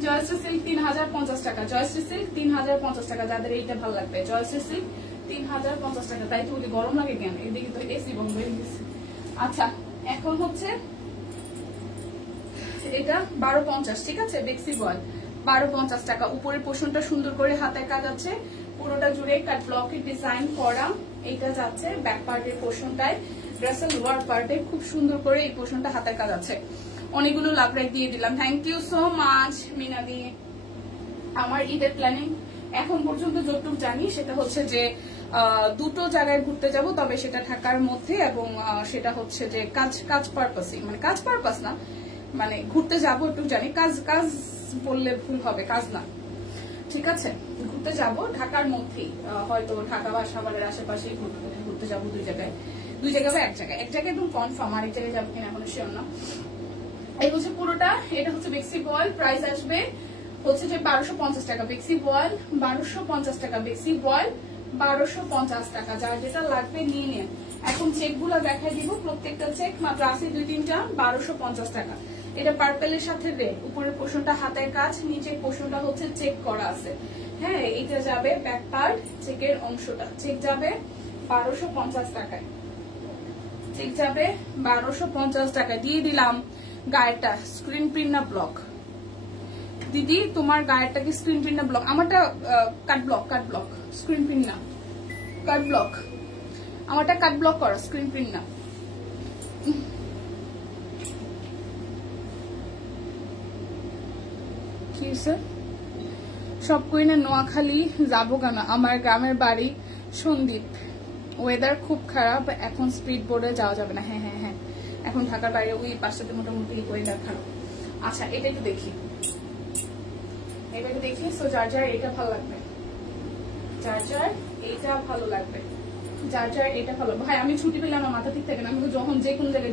জয়শ্রী সিল্ক 3050 টাকা। জয়শ্রী সিল্ক 3050 টাকা। যাদের এইটা ভালো লাগবে, জয়শ্রী সিল্ক 3050 টাকা। তাই তো গরম লাগে কেন? এদিকে তো এসি বন্ধ হয়ে গেছে। আচ্ছা, এখন হচ্ছে এটা 1250। ঠিক আছে, বেক্সি বয়েল 1250 টাকা। উপরের পোর্শনটা সুন্দর করে হাতের কাজ আছে, পুরোটা জুড়ে কাট ব্লকের ডিজাইন করা। এইটা যাচ্ছে ব্যাক পার্টের পোর্শনটায়, ড্রেসের লোয়ার পার্টে খুব সুন্দর করে এই পোর্শনটা হাতের কাজ আছে। অনেকগুলো লাভ রাইট দিয়ে দিলাম। থ্যাংক ইউ সো মাচ মিনাদি। আমার ঈদের প্ল্যানিং এখন পর্যন্ত যতটুকু জানি সেটা হচ্ছে যে দুটো জায়গায় ঘুরতে যাব, তবে সেটা ঢাকার মধ্যে, এবং সেটা হচ্ছে যে কাজ পারপাসই, মানে কাজ পারপাস না, মানে ঘুরতে যাবো একটু জানি, কাজ বললে ভুল হবে, কাজ না। ঠিক আছে, ঘুরতে যাব ঢাকার মধ্যেই, হয়তো ঢাকা বা সাভারের আশেপাশে ঘুরতে যাবো দুই জায়গায় বা এক জায়গায় একদম কনফার্ম, আরেক জায়গায় যাবো কিনা এখনো শিওর না। এই হচ্ছে পুরোটা। এটা হচ্ছে বেক্সি বয়েল, প্রাইস আসবে হচ্ছে যে 1250 টাকা বেক্সি বয়েল, 1250 টাকা বেক্সি বয়েল, 1250 টাকা। যার যেটা লাগবে নিয়ে নিন। এখন চেক গুলো দেখাই দিব, প্রত্যেকটা চেক মাত্র আছে 2-3টা, 1250 টাকা। এটা পার্পেলের সাথে রেড, উপরের পোর্শনটা হাতের কাজ, নিচের পোর্শনটা হচ্ছে চেক করা আছে। হ্যাঁ, এটা যাবে ব্যাক পার্ট, চেকের অংশটা চেক যাবে 1250 টাকায়, চেক যাবে 1250 টাকা। দিয়ে দিলাম গায়েরটা স্ক্রিন প্রিন্ট না ব্লক। দিদি তোমার গায়েরটা কি স্ক্রিন প্রিন্ট না ব্লক? আমারটা কাট ব্লক, কাট ব্লক, স্ক্রিন প্রিন্ট না, কাট ব্লক। আমারটা কাট ব্লক করা, স্ক্রিন প্রিন্ট না। কি স্যার সব কই না নোয়াখালী যাবো কেন? আমার গ্রামের বাড়ি সন্দ্বীপ, ওয়েদার খুব খারাপ, এখন স্পিড বোর্ডে যাওয়া যাবে না। হ্যাঁ হ্যাঁ হ্যাঁ, এখন ঢাকার বাইরে ওই পাশটাতে মোটামুটি ওয়েদার খারাপ। আচ্ছা, এটা একটু দেখি, এটা একটু দেখি। সো যার যার এটা ভালো লাগবে, যার যার এইটা ভালো লাগবে, যার যার এটা ভালো। ভাই আমি ছুটি পেলে আমার মাথা ঠিক থাকে না, আমি যখন যে কোন জায়গায়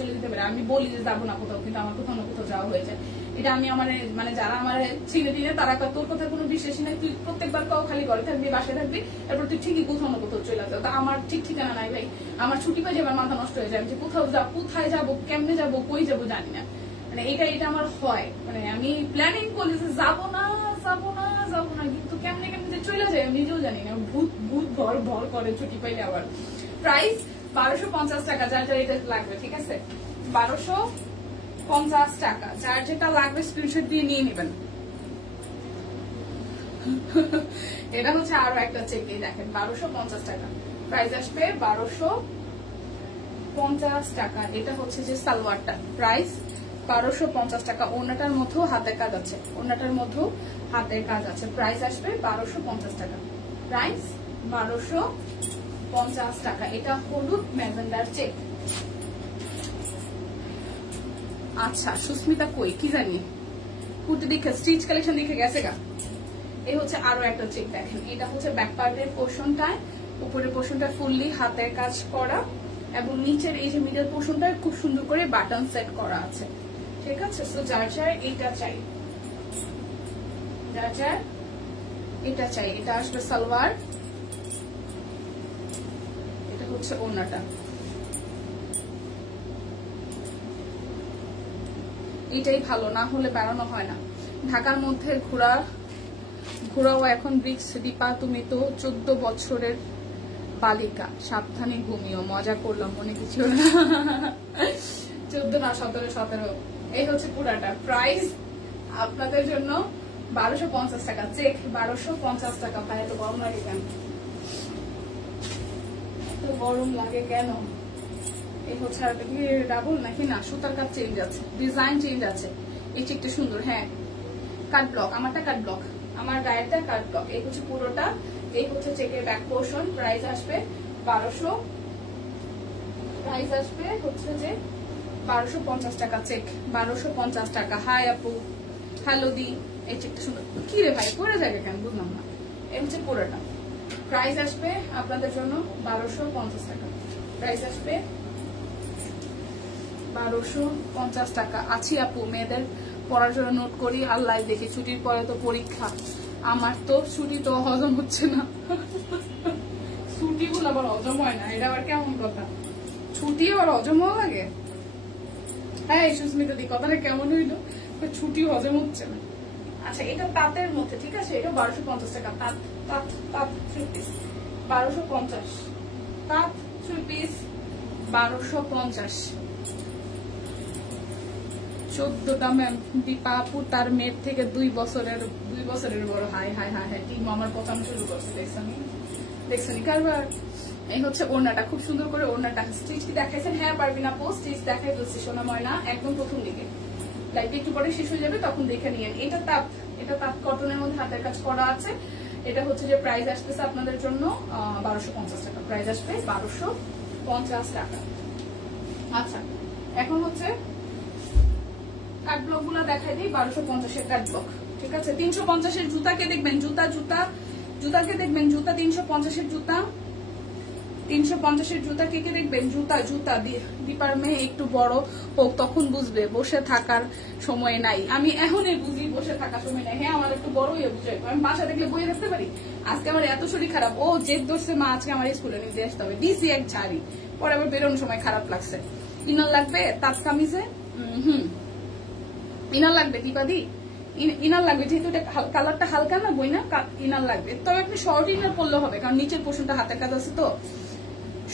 চলে যেতে পারি। আমি বলি যে যাবো না কোথাও, কিন্তু আমার কোথাও না কোথাও যাওয়া হয়ে যায়। এটা আমি আমার মানে যারা আমার ছিনে দিলে তারা তোর কথা কোনো বিশ্বাসই নাই, তুই প্রত্যেকবার কাউ খালি ঘরে থাকবি, বাসায় থাকবি, এরপর তুই ঠিকই কোথাও না কোথাও চলে যাও। তা আমার ঠিক ঠিকানা নাই ভাই, আমার ছুটি পাই আমার মাথা নষ্ট হয়ে যায়। আমি যে কোথায় যাবো, কেমনে যাবো, কই যাবো জানি না। মানে এটা আমার হয়, মানে আমি প্ল্যানিং করি যে যাবো না, কিন্তু কেমনে যে চলে যায় আমি নিজেও জানি না। ভূত ভর করে ছুটি পাইলে। আবার প্রাইস 1250 টাকা, যার যার এটা লাগবে, ঠিক আছে? 1250 টাকা, যার যেটা লাগবে স্ক্রিনশট দিয়ে নিয়ে নেবেন। এটা হচ্ছে আরো একটা চেক দিয়ে দেখেন, 1250 টাকা প্রাইস আসবে, 1250 টাকা। এটা হচ্ছে যে সালোয়ারটা, প্রাইস 1250 টাকা। ওড়নাটার মধ্যেও হাতের কাজ আছে, ওড়নাটার মধ্যেও হাতের কাজ আছে, প্রাইস আসবে 1250 টাকা, প্রাইস 1250 টাকা। এটা হলুদ ম্যাজেন্ডার চেক। আচ্ছা, সুস্মিতা কই কি জানি, কুর্তি দেখে স্টিচ কালেকশন দেখে গেছে গা। এই হচ্ছে আরো একটা চেক দেখেন, এটা হচ্ছে ব্যাক পার্টের পোর্শনটায়, উপরের পোর্শনটা ফুললি হাতের কাজ করা, এবং নিচের এই যে মিডল পোর্শনটায় খুব সুন্দর করে বাটন সেট করা আছে, ঠিক আছে? সো যার যার এটা চাই, যার যার এটা চাই। এটা আসবে সালোয়ার, এটা হচ্ছে ওড়নাটা। এটাই ভালো, না হলে বেড়ানো হয় না। ঢাকার মধ্যে ঘোরাও এখন রিক্স। দীপা তুমি তো 14 বছরের বালিকা, সাবধানে ঘুমিও। মজা করলাম, মনে কিছু না। 14 না, 17। এই হচ্ছে পুরাটা প্রাইস আপনাদের জন্য 1250 টাকা, চেক 1250 টাকা। ভাই এত গরম লাগে কেন, এত গরম লাগে কেন? এই হচ্ছে আর কি ডাবল নাকি না, সুতার কাজ চেঞ্জ আছে, ডিজাইন চেঞ্জ আছে। এই চেকটা সুন্দর, হ্যাঁ কাট ব্লক, আমারটা কাট ব্লক, আমার গায়েরটা কাট ব্লক। এই হচ্ছে পুরোটা, এই হচ্ছে চেকের ব্যাক পোর্শন। প্রাইস আসবে 1200, প্রাইস আসবে হচ্ছে যে 1250 টাকা, চেক 1250 টাকা। হাই আপু, হ্যালো দি। এই চেকটা সুন্দর, কি রে ভাই পরে যাবে কেন বুঝলাম না। এই হচ্ছে পুরোটা, প্রাইস আসবে আপনাদের জন্য 1250 টাকা, প্রাইস আসবে 1250 টাকা। আছি আপু, মেয়েদের পড়ার জন্য নোট করি আর লাইভ দেখি। ছুটির পরে তো পরীক্ষা, আমার তো ছুটি তো হজম হচ্ছে না। ছুটি গুলো আবার হজম হয় না, এটা আবার কেমন কথা? ছুটি আবার হজম হওয়া লাগে? হ্যাঁ সুস্মিতা দি, কথাটা কেমন হইলো? ছুটি হজম হচ্ছে না। আচ্ছা, এটা তাঁতের মধ্যে, ঠিক আছে? এটা 1250 টাকা, তাঁত 3 পিস 1250, তাঁত 3 পিস 1250। 14টা ম্যাম। দীপা আপু তার মেয়ের থেকে 2 বছরের বড়। High high high high, team আমার পছন্দ শুরু করছে, দেখছেন কারবার। এই হচ্ছে ওড়নাটা, খুব সুন্দর করে ওড়নাটা স্টিচ কি দেখাইছেন? হ্যাঁ পারবিনা আপু, স্টিচ দেখাই বলছি সোনা ময়না, একদম প্রথম দিকে। লাইট একটু পরে শেষ হয়ে যাবে, তখন দেখে নিয়েন। এটা তাঁত কটনের মধ্যে হাতের কাজ করা আছে। এটা হচ্ছে যে প্রাইস আসতেছে আপনাদের জন্য 1250 টাকা, প্রাইস আসবে 1250 টাকা। আচ্ছা, এখন হচ্ছে কাট ব্লক গুলা দেখাই দিই। 1250-এর কাট ব্লক, ঠিক আছে? 350-এর জুতাকে দেখবেন, জুতাকে দেখবেন, জুতা 350-এর জুতা 350-এর জুতা কে কে দেখবেন? জুতা জুতা দীপার মেয়ে একটু বড় হোক, তখন বুঝবে বসে থাকার সময় নাই। আমি এখনই বুঝি বসে থাকার সময় নাই। হ্যাঁ, আমার একটু বড় হয়ে বুঝে, আমি বাসা দেখলে বই রাখতে পারি। আজকে আমার এত শরীর খারাপ, ও জেদ ধরছে মা আজকে আমার স্কুলে নিয়ে আসতে হবে, দিছি এক ঝাড়ি, পরে আবার বেরোনোর সময় খারাপ লাগছে। ইনার লাগবে তাঁত কামিজে? ইনার লাগবে দীপাদি, ইনার লাগবে, যেহেতু এটা কালারটা হালকা না বই না, ইনার লাগবে। তবে আপনি শর্ট ইনার পরলেও হবে, কারণ নিচের পোর্শনটা হাতের কাজ আছে, তো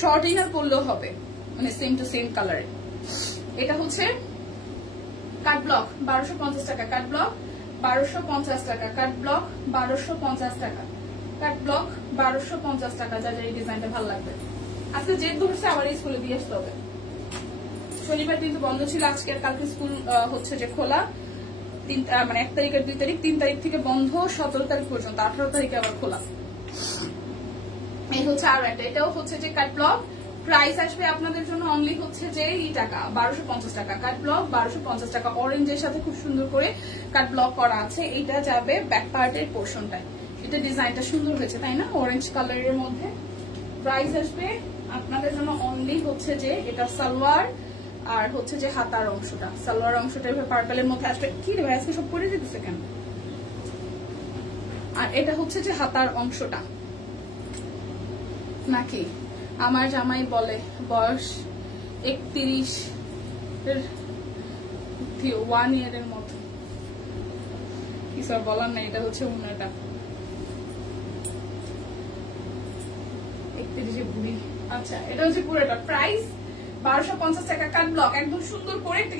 শর্ট ইনার পরলেও হবে, মানে সেম টু সেম কালারে। এটা হচ্ছে কাট ব্লক 1250 টাকা, কাট ব্লক 1250 টাকা, কাট ব্লক 1250 টাকা, কাট ব্লক 1250 টাকা। যা যা এই ডিজাইনটা ভালো লাগবে। আজকে জেদ ধরছে আবার এই স্কুলে দিয়ে আসতে হবে। শনিবার কিন্তু বন্ধ ছিল, আজকে আর কালকে স্কুল হচ্ছে যে খোলা। মানে 1 তারিখ আর 2 তারিখ, 3 তারিখ থেকে বন্ধ 17 তারিখ পর্যন্ত, 18 তারিখে আবার খোলা। এই হচ্ছে আর একটা, এটাও হচ্ছে যে কাট ব্লক। প্রাইস আসবে আপনাদের জন্য অনলি হচ্ছে যে এই টাকা 1250 টাকা, কাট ব্লক 1250 টাকা। অরেঞ্জের সাথে খুব সুন্দর করে কাট ব্লক করা আছে। এটা যাবে ব্যাক পার্টের পোর্শনটায়। এটা ডিজাইনটা সুন্দর হয়েছে তাই না, অরেঞ্জ কালারের মধ্যে। প্রাইস আসবে আপনাদের জন্য অনলি হচ্ছে যে এটা সালোয়ার আর হচ্ছে যে হাতার অংশটা, সালোয়ার অংশটা পার্পেলের মধ্যে আসবে। কি রে ভাই আজকে সব পরে যেতেছে কেন? আর এটা হচ্ছে যে হাতার অংশটা নাকি। আমার জামাই বলে বয়স 31 1 ইয়ারের মতো, কিছু আর বলার নাই। এটা হচ্ছে উন্নয়টা 31 বুড়ি। আচ্ছা, এটা হচ্ছে পুরোটা। প্রাইস 1250 টাকা, কাট ব্লক একদম সুন্দর করে। এটা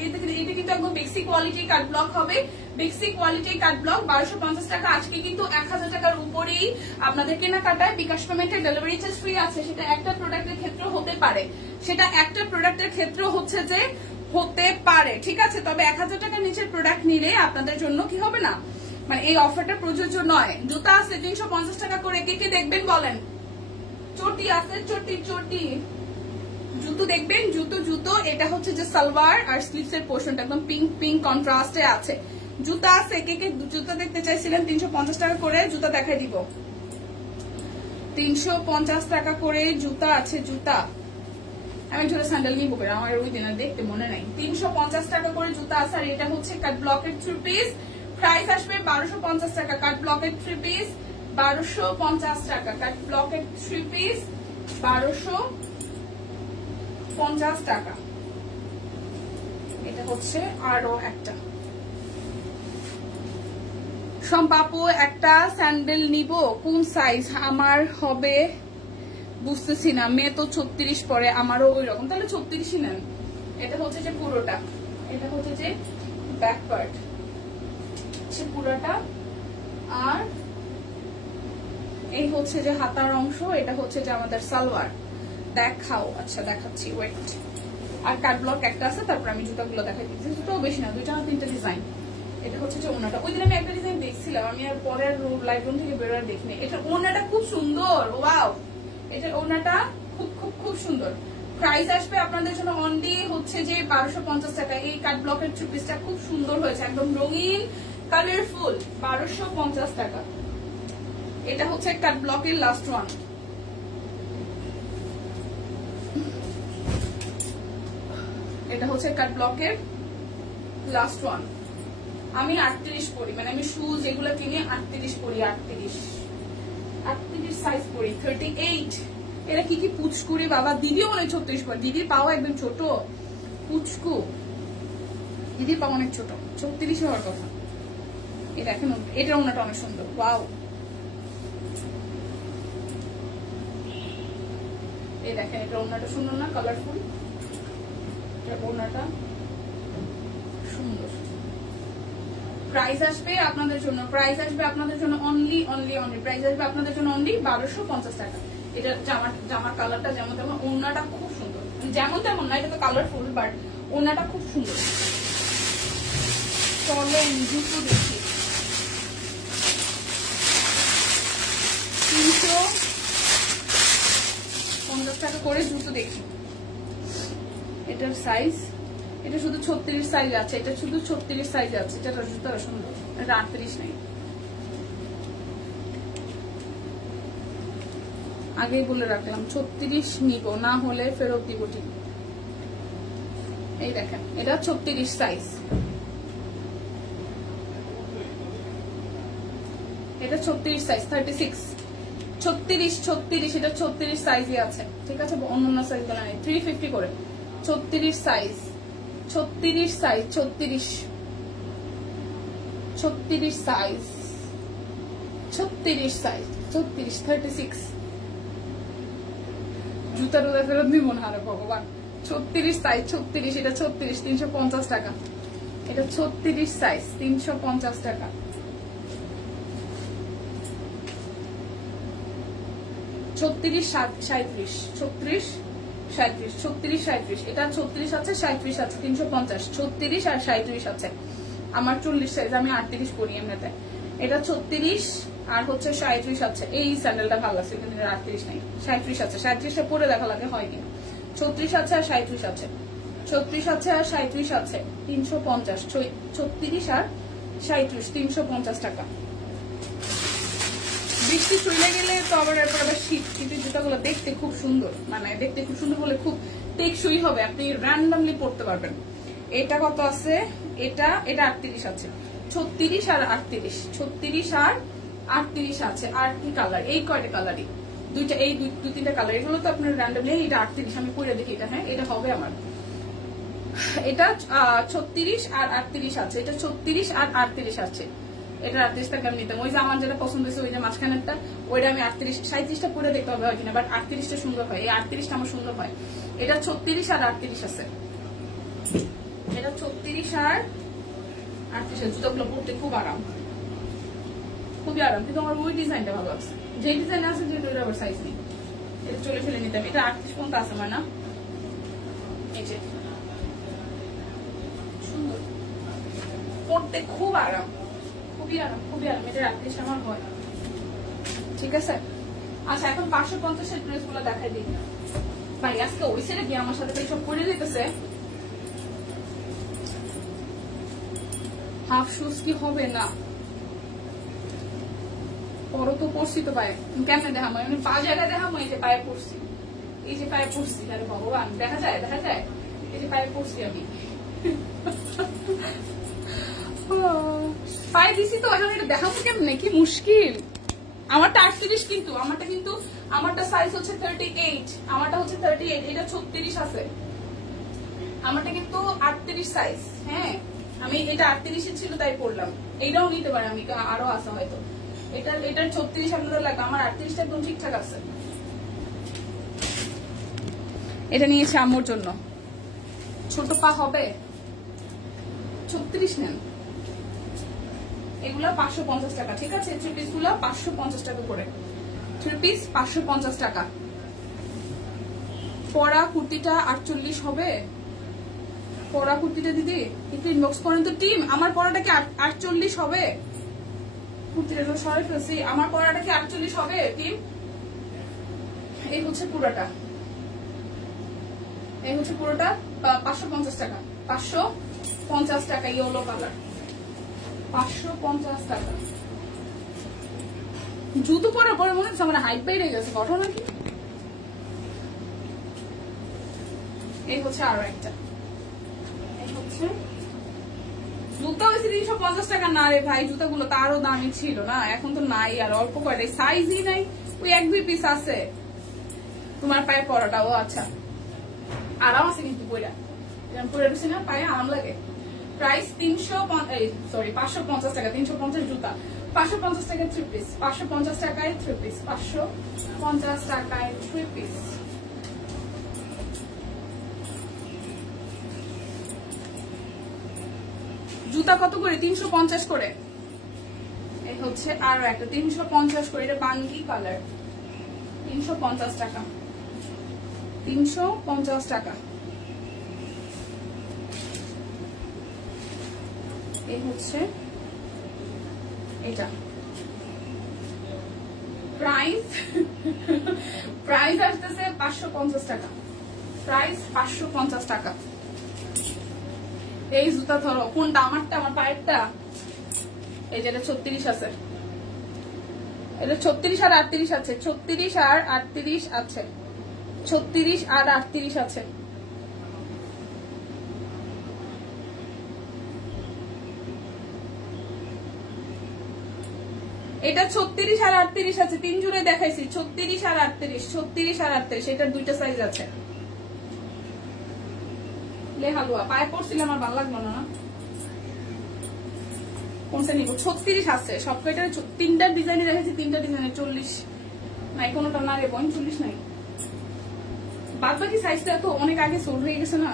কিন্তু একদম বেসিক কোয়ালিটি কাট ব্লক হবে, বেসিক কোয়ালিটি কাট ব্লক 1250 টাকা। আজকে কিন্তু 1000 টাকার উপরেই আপনাদের কেনাকাটায় বিকাশ পেমেন্টের ডেলিভারি চার্জ ফ্রি আছে। সেটা একটা প্রোডাক্টের ক্ষেত্রে হতে পারে, সেটা একটা প্রোডাক্টের ক্ষেত্রে হচ্ছে যে হতে পারে, ঠিক আছে। তবে 1000 টাকার নিচের প্রোডাক্ট নিলে আপনাদের জন্য কি হবে না, মানে এই অফারটা প্রযোজ্য নয়। জুতা আছে 350 টাকা করে, কে কে দেখবেন বলেন? চটি আছে, চটি চটি জুতো দেখবেন, জুতো জুতো। এটা হচ্ছে যে সালোয়ার আর স্লিভস এর পোর্শনটা একদম পিঙ্ক পিঙ্ক কন্ট্রাস্টে আছে। জুতা আছে, কে কে জুতা দেখতে চাইছিলেন? 350 টাকা করে জুতা দেখাই দিব। 350 টাকা করে জুতা আছে, জুতা। আমি একটু স্যান্ডেল নিবো, আমার ওই দিন দেখতে মনে নাই। 350 টাকা করে জুতা আছে। আর এটা হচ্ছে কাট ব্লকের 3 পিস। প্রাইস আসবে 1250 টাকা, কাট ব্লকের 3 পিস 1250 টাকা, কাট ব্লকের 3 পিস 1250 টাকা। এটা হচ্ছে আরো একটা। সম্পাপু একটা স্যান্ডেল নিব, কোন সাইজ আমার হবে বুঝতেছি না। মেয়ে তো 36 পরে, আমারও ওই রকম, তাহলে 36ই নেন। এটা হচ্ছে যে পুরোটা, এটা হচ্ছে যে ব্যাক পার্ট, সে পুরোটা। আর এই হচ্ছে যে হাতার অংশ, এটা হচ্ছে যে আমাদের সালোয়ার। দেখাও, আচ্ছা দেখাচ্ছি, ওয়েট। আর কাট ব্লক একটা আছে, তারপর আমি জুতাগুলো দেখাই দিচ্ছি। জুতাও বেশি না, 2টা না 3টা ডিজাইন। এটা হচ্ছে যে ওনাটা, ওই দিন আমি একটা ডিজাইন দেখছিলাম, আমি আর পরের লাইভ রুম থেকে বেরোয় দেখিনি। এটা ওনাটা খুব সুন্দর, ওয়াও, এটা ওনাটা খুব খুব খুব সুন্দর। প্রাইস আসবে আপনাদের জন্য অনলি হচ্ছে যে 1250 টাকা। এই কাট ব্লকের 3 পিসটা খুব সুন্দর হয়েছে, একদম রঙিন কালারফুল, 1250 টাকা। এটা হচ্ছে কাট ব্লকের লাস্ট ওয়ান। এটা হচ্ছে কাট ব্লকের লাস্ট ওয়ান। আমি 38 পরি, মানে আমি শুজ এগুলো কিনে 38 পরি, 38 সাইজ পরি, 38। এরা কি কি পুচকুরে বাবা, দিদিও অনেক 36 পরে, দিদির পাও একদম ছোট, পুচকু, দিদির পাও অনেক ছোট, 36 হওয়ার কথা। এটা এখন এটার ওনাটা অনেক সুন্দর, ওয়াও। এই দেখেন, এটা ওনাটা সুন্দর না, কালারফুল, ওনাটা সুন্দর। প্রাইস আসবে আপনাদের জন্য, প্রাইস আসবে আপনাদের জন্য অনলি অনলি অনলি, প্রাইস আসবে আপনাদের জন্য অনলি 1250 টাকা। এটা জামার কালারটা যেমন তেমন, ওনাটা খুব সুন্দর, যেমন তেমন না, এটা তো কালারফুল, বাট ওনাটা খুব সুন্দর। চলেন জুতো দেখি। 350 টাকা করে জুতো দেখি। এটার সাইজ, এটা শুধু 36 সাইজ আছে, এটা শুধু 36 সাইজ আছে। এটা জুতোটা সুন্দর, এটা 38 নেই। আগেই বলে রাখলাম 36 নিব, না হলে ফেরত দিব। ঠিক এই দেখেন, এটা 36 সাইজ, এটা 36 সাইজ, 36 36 এটা 36 সাইজই আছে। ঠিক আছে, অন্য সাইজ গুলো নেই। 350 করে 36 সাইজ, 36 সাইজ, 36 সাইজ, 36 সাইজ, 36 জুতা রোদা ফেরত নিব না রে ভগবান। 36 সাইজ, 36 এটা 36, 350 টাকা। এটা 36 সাইজ, 350 টাকা। 36 37, 36 37, 36 37, এটা 36 আছে, 37 আছে, 350, 36 আর 37 আছে। আমার 40 সাইজ, আমি 38 পরি এমনিতে। এটা 36 আর হচ্ছে 37 আছে। এই স্যান্ডেলটা ভালো লাগছে কিন্তু 38 নাই, 37 আছে। 37টা পরে দেখা লাগে হয় কিনা। 36 আছে আর 37 আছে, 36 আছে আর 37 আছে, 350। 36 আর 37, 350 টাকা। বৃষ্টি চলে গেলে তো আবার এরপর আবার শীত, কিন্তু জুতাগুলো দেখতে খুব সুন্দর, মানে দেখতে খুব সুন্দর বলে খুব টেকসই হবে, আপনি র্যান্ডমলি পড়তে পারবেন। এটা কত আছে? এটা 38 আছে, 36 আর 38, 36 আর 38 আছে। আর কি কালার? এই কয়টা কালারই, দুইটা, এই দুই তিনটা কালার, এগুলো তো আপনার র্যান্ডমলি। এটা 38, আমি পরে দেখি এটা। হ্যাঁ, এটা হবে আমার। এটা 36 আর 38 আছে, এটা 36 আর 38 আছে। এটা 38 টাকা আমি নিতাম। ওই যে আমার যেটা পছন্দ হয়েছে, ওই যে মাঝখানেরটা, ওইটা আমি 38, 37টা পরে দেখতে হবে হয় কিনা, বাট 38টা সুন্দর হয়, এই 38টা আমার সুন্দর হয়। এটা 36 আর 38 আছে, এটা 36 আর 38। জুতোগুলো পড়তে খুব আরাম, খুবই আরাম, কিন্তু আমার ওই ডিজাইনটা ভালো লাগছে। যে ডিজাইন আছে, যে ওইটা আবার সাইজ নেই, এটা চলে ফেলে নিতাম। এটা 38 পর্যন্ত আছে মানে না, এই যে সুন্দর, পড়তে খুব আরাম, খুবই আরাম, খুবই আরাম। এটা 38 আমার হয়। ঠিক আছে, আচ্ছা এখন 550 এর ড্রেস গুলো দেখাই দিই। ভাই আজকে ওই ছেলে কি আমার সাথে সব পরে যেতেছে। হাফ শুজ কি হবে না? পরো তো পড়ছি তো পায়ে, কেমনে দেখাবো? আমি পা জায়গায় দেখাবো, এই যে পায়ে পড়ছি, এই যে পায়ে পড়ছি। আরে ভগবান, দেখা যায়, দেখা যায়, এই যে পায়ে পড়ছি আমি। পায়ে দিছি তো, এখন এটা দেখাবো কেমনে, কি মুশকিল। আমারটা 38, কিন্তু আমারটা সাইজ হচ্ছে 38, আমারটা হচ্ছে 38, এটা 36 আছে। আমারটা কিন্তু 38 সাইজ। হ্যাঁ, আমি এটা 38 ছিল তাই পড়লাম। এইটাও নিতে পারে, আমি আরো আছে হয়তো। এটার 36 আপনাদের লাগবে, আমার 38টা একদম ঠিকঠাক আছে। এটা নিয়েছি আম্মুর জন্য। ছোট পা হবে, 36 নেন। এগুলা 550 টাকা। ঠিক আছে, 3 পিস গুলা 550 টাকা করে, 3 পিস 550 টাকা। পরা কুর্তিটা 48 হবে। পরা কুর্তিটা দিদি একটু ইনবক্স করেন তো টিম। আমার পরাটা কি 48 হবে? কুর্তিটা তো সরাই ফেলছি। আমার পরাটা কি 48 হবে টিম? এই হচ্ছে পুরোটা, এই হচ্ছে পুরোটা 550 টাকা। 550 টাকা, ইয়েলো কালার, 550 টাকা। জুতো পরার পরে মনে হচ্ছে আমার হাইট বেড়ে গেছে, ঘটনা কি? এই হচ্ছে আরো একটা, এই হচ্ছে জুতা হয়েছে 350 টাকা। না রে ভাই, জুতাগুলো তো আরো দামি ছিল না, এখন তো নাই আর, অল্প কয়টাই, সাইজই নাই, ওই 1-2 পিস আছে। তোমার পায়ে পরাটাও আচ্ছা আরাম আছে, কিন্তু পয়রা এরকম পরে দিচ্ছি না, পায়ে আরাম লাগে। প্রাইস 550 টাকা, 350 জুতা, 550 টাকায় 3 পিস, 550 টাকায় 3 পিস, 550 টাকায় 3 পিস। জুতা কত করে? 350 করে। এই হচ্ছে আরো একটা 350 করে, এটা বাঙ্গি কালার, 350 টাকা, 350 টাকা। এই হচ্ছে এটা। প্রাইস আসতেছে 550 টাকা, প্রাইস 550 টাকা। এই জুতা ধরো কোনটা? আমারটা, আমার পায়েরটা। এই যেটা 36 আছে, এটা 36 আর 38 আছে, 36 আর 38 আছে, 36 আর 38 আছে। এটা 36 আর 38 আছে, 3 জুড়ে দেখাইছি, 36 আর 38, 36 আর 38, এটার দুইটা সাইজ আছে। লে হালুয়া পায়ে পড়ছিলাম, আমার ভালো লাগলো না। কোনটা নিব? 36 আছে সবকটার, তিনটা ডিজাইনে দেখাইছি, তিনটা ডিজাইনে 40 নাই, কোনটা না রে বোন, 40 নাই। বাদ বাকি সাইজটা তো অনেক আগে সোল্ড হয়ে গেছে না।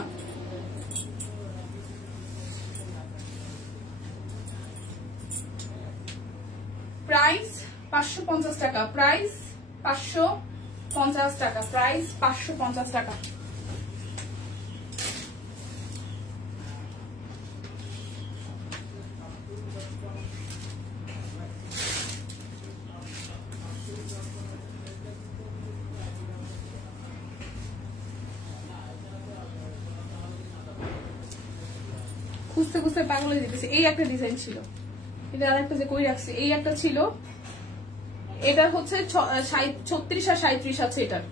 প্রাইস 550 টাকা, প্রাইস 550 টাকা, প্রাইস 550 টাকা। খুঁজতে খুঁজতে পাগল হয়ে যেতেছে। এই একটা ডিজাইন ছিল, এটা আর একটা যে কই রাখছি, এই একটা ছিল, এটা হচ্ছে 36 আর 37 আছে। এটার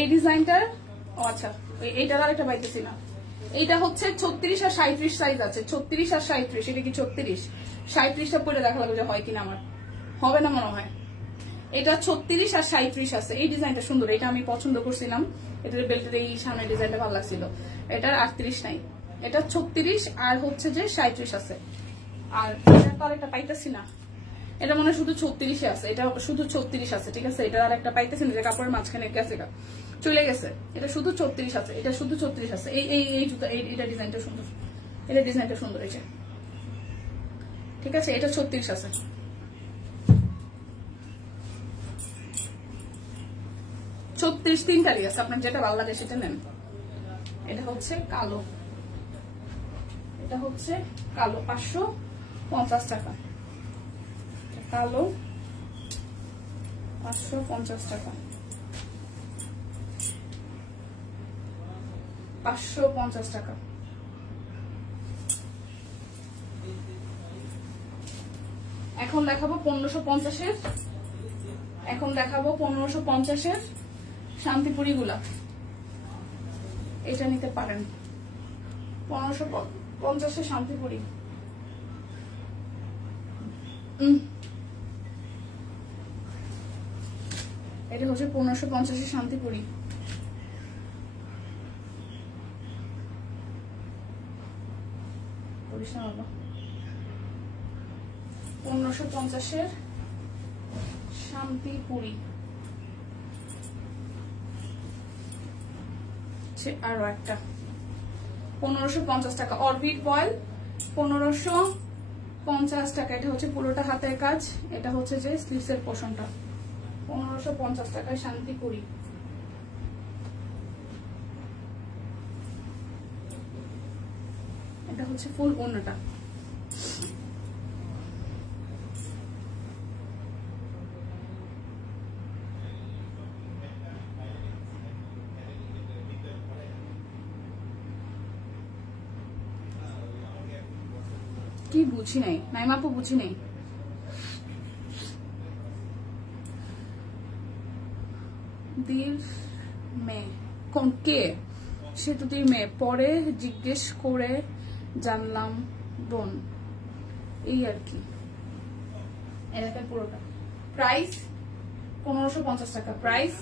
এই ডিজাইনটার, ও আচ্ছা এইটার আর একটা পাইতেছি না। এইটা হচ্ছে 36 আর 37 সাইজ আছে, 36 আর 37। এটা কি 36? 37টা পরে দেখা লাগবে যে হয় কিনা, আমার হবে না মনে হয়। এটা 36 আর 37 আছে। এই ডিজাইনটা সুন্দর, এটা আমি পছন্দ করছিলাম, এটার বেল্টের এই সামনের ডিজাইনটা ভালো লাগছিল। এটার 38 নাই, এটা 36 আর হচ্ছে যে 37 আছে। আর এটা তো আরেকটা পাইতেছি না, এটা মনে হয় শুধু 36 আছে, এটা শুধু 36 আছে, ঠিক আছে। এটা আর একটা পাইতেছি না, যে কাপড়ের মাঝখানে গেছে, চলে গেছে। এটা শুধু 34 আছে, এটা শুধু 34 আছে। এই জুতা, এটা ডিজাইনটা সুন্দর, এটা ডিজাইনটা সুন্দর, এই যে ঠিক আছে। এটা 36 আছে। তিনটারই আছে, আপনার যেটা ভালো লাগে সেটা নেন। এটা হচ্ছে কালো, এটা হচ্ছে কালো, 550 টাকা। কালো 550 টাকা, 550 টাকা। এখন দেখাবো 1550-এর, এখন দেখাবো 1550-এর শান্তিপুরি গুলা। এটা নিতে পারেন, 1550-এর শান্তিপুরি। এটা হচ্ছে 1550-এর শান্তিপুরি। করিস না বাবা। 1550-এর শান্তিপুরি। আরো একটা 1550 টাকা, অরবিট বয়েল 1550 টাকা। এটা হচ্ছে পুরোটা হাতের কাজ, এটা হচ্ছে যে স্লিভসের পোর্শনটা। 1550 টাকায় শান্তিপুরি। এটা হচ্ছে ফুল ওড়নাটা। কি বুঝি নাই, নাইমাপু বুঝি নাই। দিল মে কোন কে? সে তো দিল মে, পরে জিজ্ঞেস করে জানলাম বোন, এই আর কি। এরকম পুরোটা। প্রাইস 1550 টাকা, প্রাইস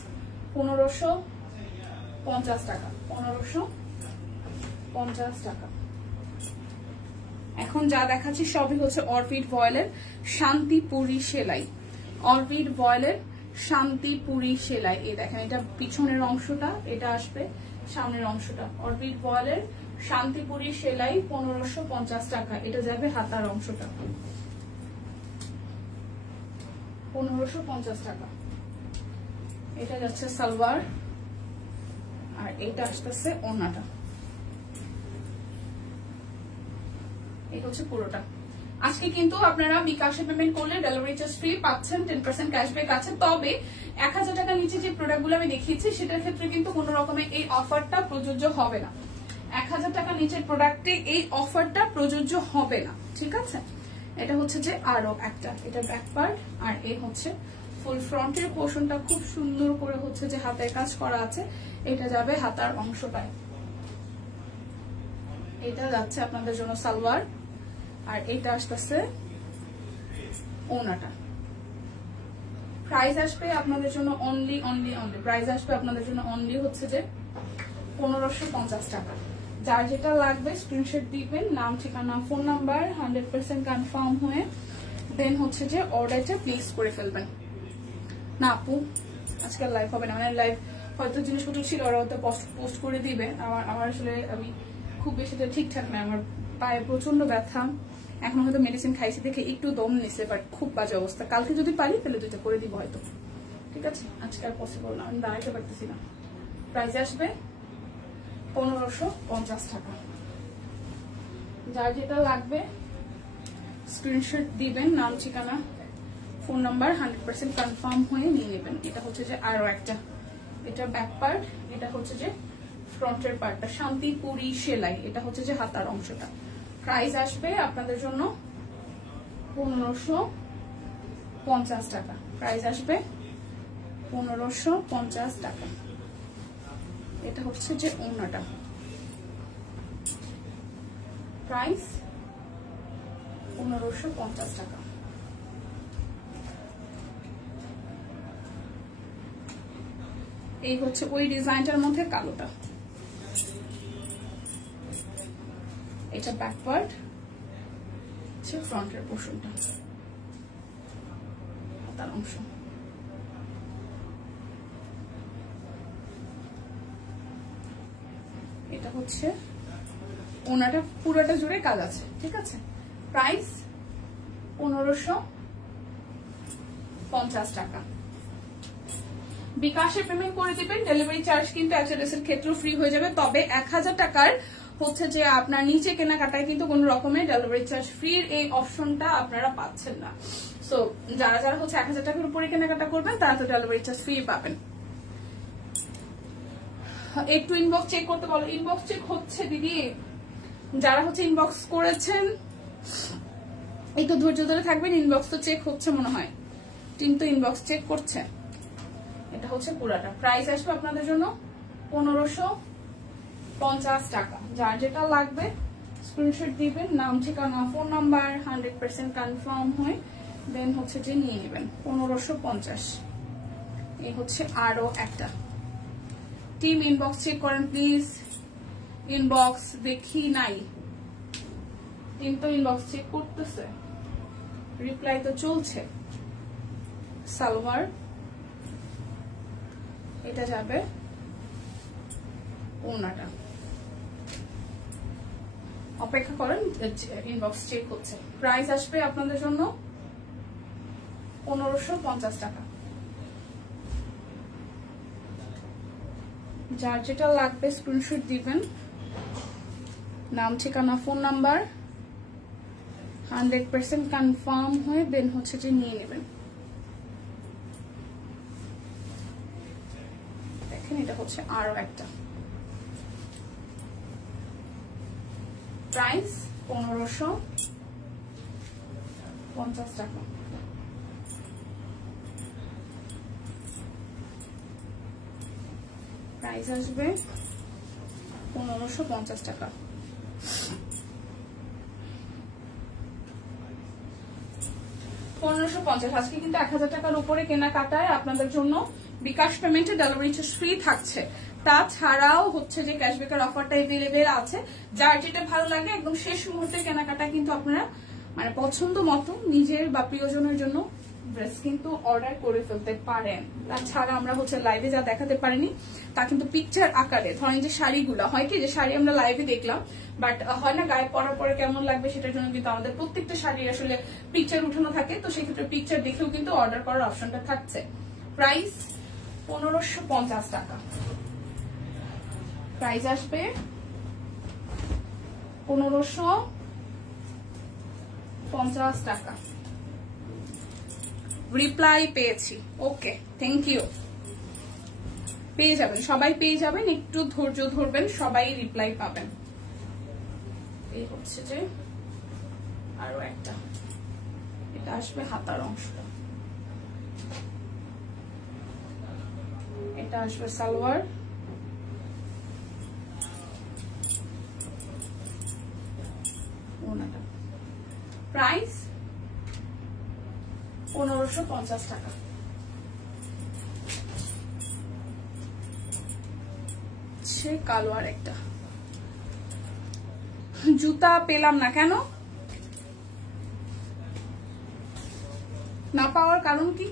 1550 টাকা, 1550 টাকা। এখন যা দেখাচ্ছি সবই হচ্ছে অরবিট ভয়েলের শান্তিপুরি সেলাই, অরবিট ভয়েলের শান্তিপুরি সেলাই। এই দেখেন, এটা পিছনের অংশটা, এটা আসবে সামনের অংশটা। অরবিট ভয়েলের শান্তিপুরি সেলাই 1550 টাকা। এটা যাবে হাতার অংশটা, 1550 টাকা। এটা যাচ্ছে সালোয়ার, আর এটা আসতেছে ওড়নাটা। এই হচ্ছে পুরোটা। আজকে কিন্তু আপনারা বিকাশে পেমেন্ট করলে ডেলিভারি চার্জ ফ্রি পাচ্ছেন, 10% ক্যাশব্যাক আছে। তবে 1000 টাকা নিচে যে প্রোডাক্টগুলো আমি দেখিয়েছি সেটার ক্ষেত্রে কিন্তু কোনো রকমের এই অফারটা প্রযোজ্য হবে না। 1000 টাকা নিচের প্রোডাক্টে এই অফারটা প্রযোজ্য হবে না, ঠিক আছে। এটা হচ্ছে যে আরো একটা, এটা ব্যাক পার্ট, আর এই হচ্ছে ফুল ফ্রন্টের পোর্শনটা খুব সুন্দর করে হচ্ছে যে হাতের কাজ করা আছে। এটা যাবে হাতার অংশটায়, এটা যাচ্ছে আপনাদের জন্য সালোয়ার, আর এটা আসতেছে ওনাটা। প্রাইস আসবে আপনাদের জন্য অনলি প্রাইস আসবে আপনাদের জন্য অনলি হচ্ছে যে 1550 টাকা। যার যেটা লাগবে স্ক্রিনশট দিবেন, নাম ঠিকানা ফোন নাম্বার 100% কনফার্ম হয়ে দেন হচ্ছে যে অর্ডারটা প্লেস করে ফেলবেন। না আপু আজকাল লাইভ হবে না, মানে লাইভ হয়তো জিনিসপত্র ছিল ওরা হয়তো পোস্ট করে দিবে। আমার আসলে আমি খুব বেশি ঠিকঠাক না, আমার পায়ে প্রচন্ড ব্যথা, এখন হয়তো মেডিসিন খাইছি দেখে একটু দম নিছে, বাট খুব বাজে অবস্থা। কালকে যদি পারি তাহলে 2টা করে দিব হয়তো, ঠিক আছে। আজকে আর পসিবল না, আমি দাঁড়াইতে পারতেছি না। প্রাইস আসবে 1550 টাকা। যার যেটা লাগবে স্ক্রিনশট দিবেন, নাম ঠিকানা ফোন নাম্বার 100% কনফার্ম হয়ে নিয়ে নেবেন। এটা হচ্ছে যে আরো একটা, এটা ব্যাক পার্ট, এটা হচ্ছে যে ফ্রন্টের পার্টটা শান্তিপুরি সেলাই, এটা হচ্ছে যে হাতার অংশটা। প্রাইস আসবে আপনাদের জন্য 1550 টাকা। প্রাইস আসবে 1550 টাকা। এটা হচ্ছে যে ওড়নাটা, প্রাইস 1550 টাকা। এই হচ্ছে ওই ডিজাইনটার মধ্যে কালোটা, এটা ব্যাক পার্ট, হচ্ছে ফ্রন্টের পোর্শনটা, তার অংশ। এটা হচ্ছে ওনাটা পুরোটা জুড়ে কাজ আছে, ঠিক আছে। প্রাইস 1550 টাকা। বিকাশে পেমেন্ট করে দিবেন, ডেলিভারি চার্জ কিন্তু HLS এর ক্ষেত্রে ফ্রি হয়ে যাবে। তবে 1000 টাকার হচ্ছে যে আপনার নিচে কেনাকাটায় কিন্তু কোন রকমের ডেলিভারি চার্জ ফ্রি এই অপশনটা আপনারা পাচ্ছেন না। সো যারা যারা হচ্ছে 1000 টাকার উপরে কেনাকাটা করবেন তারা তো ডেলিভারি চার্জ ফ্রি পাবেন। একটু ইনবক্স চেক করতে বলো। ইনবক্স চেক হচ্ছে দিদি, যারা হচ্ছে ইনবক্স করেছেন একটু ধৈর্য ধরে থাকবেন। ইনবক্স তো চেক হচ্ছে মনে হয়, কিন্তু ইনবক্স চেক করছে। এটা হচ্ছে পুরাটা। প্রাইস আসবে আপনাদের জন্য 1550 টাকা। যার যেটা লাগবে স্ক্রিনশট দিবেন, নাম ঠিকানা ফোন নাম্বার 100% কনফার্ম হয়ে দেন হচ্ছে যে নিয়ে নেবেন 1550। এই হচ্ছে আরো একটা। টিম ইনবক্স চেক করেন প্লিজ। ইনবক্স দেখি নাই, টিম তো ইনবক্স চেক করতেছে, রিপ্লাই তো চলছে। সালোয়ার, এটা যাবে ওড়নাটা। অপেক্ষা করেন, ইনবক্স চেক হচ্ছে। প্রাইস আসবে আপনাদের জন্য 1550 টাকা। যার যেটা লাগবে স্ক্রিনশট দিবেন, নাম ঠিকানা ফোন নাম্বার 100% কনফার্ম হয়ে দেন হচ্ছে যে নিয়ে নেবেন। দেখেন এটা হচ্ছে আরো একটা। প্রাইস 1550 টাকা। প্রাইস আসবে 1550 টাকা। আজকে কিন্তু 1000 টাকার উপরে কেনাকাটায় আপনাদের জন্য বিকাশ পেমেন্টে ডেলিভারি চার্জ ফ্রি থাকছে। তাছাড়াও হচ্ছে যে ক্যাশব্যাকের অফারটা এভেলেবেল আছে। যার যেটা ভালো লাগে একদম শেষ মুহূর্তে কেনাকাটা কিন্তু আপনারা মানে পছন্দ মতো নিজের বা প্রিয়জনের জন্য ড্রেস কিন্তু অর্ডার করে ফেলতে পারেন। তাছাড়া আমরা হচ্ছে লাইভে যা দেখাতে পারিনি তা কিন্তু পিকচার আকারে, ধরেন যে শাড়িগুলো হয় কি যে শাড়ি আমরা লাইভে দেখলাম, বাট হয় না গায়ে পরার পরে কেমন লাগবে সেটার জন্য কিন্তু আমাদের প্রত্যেকটা শাড়ির আসলে পিকচার উঠানো থাকে। তো সেক্ষেত্রে পিকচার দেখেও কিন্তু অর্ডার করার অপশনটা থাকছে। প্রাইস 1550 টাকা। প্রাইস আসবে 1550 টাকা। রিপ্লাই পেয়েছি, ওকে থ্যাংক ইউ। পেয়ে যাবেন, সবাই পেয়ে যাবেন, একটু ধৈর্য ধরবেন, সবাই রিপ্লাই পাবেন। এই হচ্ছে যে আরো একটা, এটা আসবে হাতার অংশটা, এটা আসবে সালোয়ার, ওনাটা প্রাইস 1550 টাকা। সে কালো আর একটা জুতা পেলাম না কেন, না পাওয়ার কারণ কি?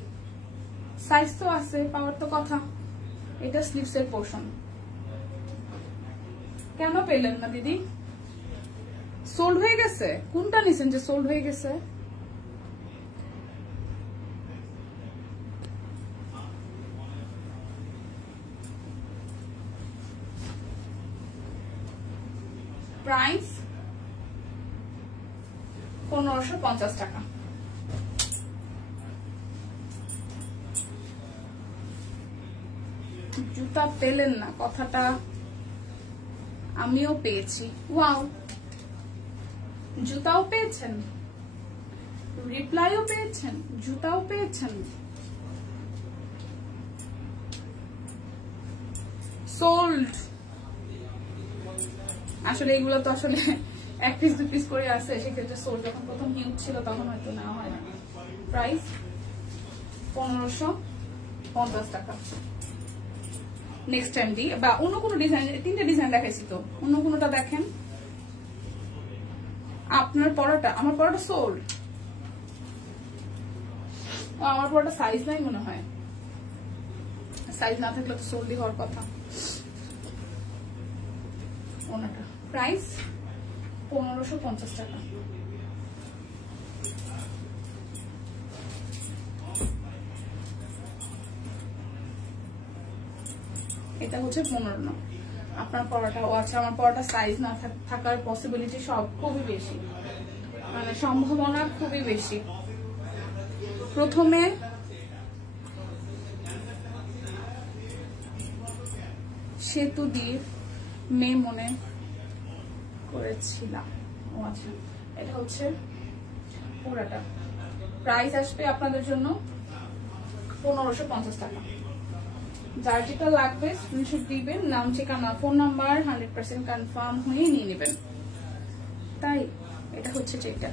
সাইজ তো আছে, পাওয়ার তো কথা। এটা স্লিভসের পোর্শন, কেন পেলেন না দিদি? সোল্ড হয়ে গেছে? কোনটা নিছেন যে সোল্ড হয়ে গেছে? প্রাইস 1550 টাকা। জুতা পেলেন না কথাটা আমিও পেয়েছি। ওয়াও, জুতাও পেয়েছেন, রিপ্লাইও পেয়েছেন, জুতাও পেয়েছেন, সোল্ড। আসলে এগুলো তো আসলে এক পিস দু পিস করে আছে, সেক্ষেত্রে সোল্ড যখন প্রথম হিউজ ছিল তখন হয়তো নেওয়া হয় না। প্রাইস 1550 টাকা। নেক্সট টাইম দিই, বা অন্য কোনো ডিজাইন, 3টে ডিজাইন দেখাইছি তো, অন্য কোনোটা দেখেন। আপনার পরাটা, আমার পরাটা সোল্ড, আমার পরাটা সাইজ নাই মনে হয়, সাইজ না থাকলে তো সোল্ডই হওয়ার কথা। ওনাটা প্রাইস 1550 টাকা। এটা হচ্ছে 15 না। আপনার পরাটা, ও আচ্ছা, আমার পরাটা সাইজ না থাকার পসিবিলিটি সব খুবই বেশি, মানে সম্ভাবনা খুবই বেশি। প্রথমে সেতু দ্বীপ মেয়ে মনে করেছিলাম। ও আচ্ছা, এটা হচ্ছে পুরাটা। প্রাইস আসবে আপনাদের জন্য 1550 টাকা। যার যেটা লাগবে স্ক্রিনশট দিবেন, নাম ঠিকানা ফোন নাম্বার 100% কনফার্ম হয়ে নিয়ে নেবেন। তাই এটা হচ্ছে যেটা,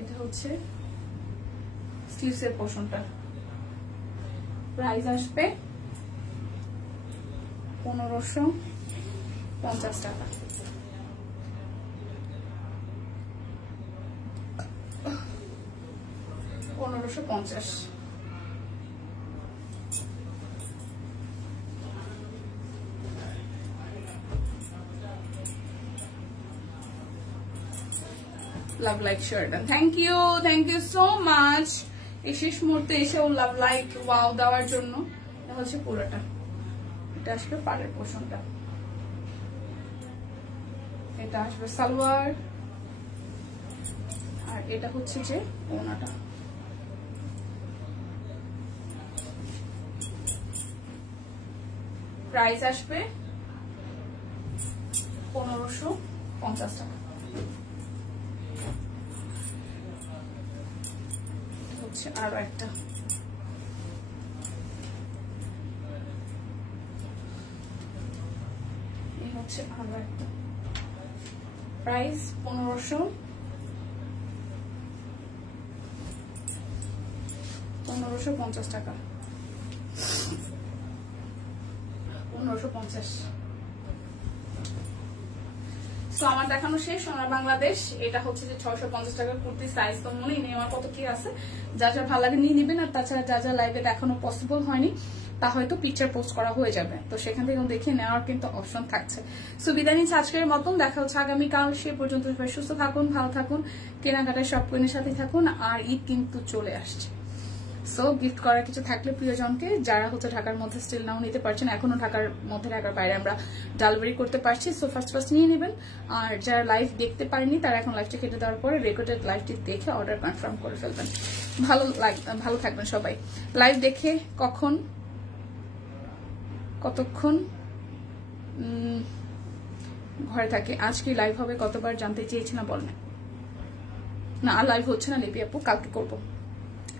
এটা হচ্ছে স্লিভসের পোর্শনটা। প্রাইস আসবে 1550 টাকা। Love like shirt, thank you so much. এই শেষ মুহূর্তে এসেও লাভ লাইক ওয়াও দেওয়ার জন্য। এটা হচ্ছে পুরোটা, এটা আসবে পাড়ের পোর্শনটা, এটা আসবে সালোয়ার, আর এটা হচ্ছে যে ওনাটা। প্রাইস আসবে 1550 টাকা। হচ্ছে আরো একটা, এই হচ্ছে আরো একটা। প্রাইস 1550 টাকা। 1550। সো আমার দেখানো শেষ। সোনার বাংলাদেশ, এটা হচ্ছে যে 650 টাকার কুর্তি। সাইজ তো মনেই নেই আমার কত কি আছে, যা যা ভালো লাগে নিয়ে নেবেন। আর তাছাড়া যা যা লাইভে দেখানো পসিবল হয়নি তা হয়তো পিকচার পোস্ট করা হয়ে যাবে, তো সেখান থেকে দেখে নেওয়ার কিন্তু অপশন থাকছে। সো বিদায় নিচ্ছি আজকের মতন, দেখা হচ্ছে আগামীকাল। সে পর্যন্ত সবাই সুস্থ থাকুন, ভালো থাকুন, কেনাকাটায় সব কোনের সাথে থাকুন। আর ঈদ কিন্তু চলে আসছে, সো গিফট করার কিছু থাকলে প্রিয়জনকে, যারা হচ্ছে ঢাকার মধ্যে স্টিল নাও নিতে পারছেন, এখনো ঢাকার মধ্যে ঢাকার বাইরে আমরা ডেলিভারি করতে পারছি, সো ফার্স্ট নিয়ে নেবেন। আর যারা লাইভ দেখতে পারেনি তারা এখন লাইভটি কেটে দেওয়ার পরে রেকর্ডেড লাইভটি দেখে অর্ডার কনফার্ম করে ফেলবেন। ভালো থাকবেন সবাই। লাইভ দেখে কতক্ষণ ঘরে থাকে। আজ কি লাইভ হবে কতবার জানতে চেয়েছি না বল না আর লাইভ হচ্ছে না লিপি আপু, কালকে করবো,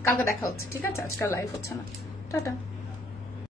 কালকে দেখা হচ্ছে, ঠিক আছে? আজকাল লাইভ হচ্ছে না। টাটা।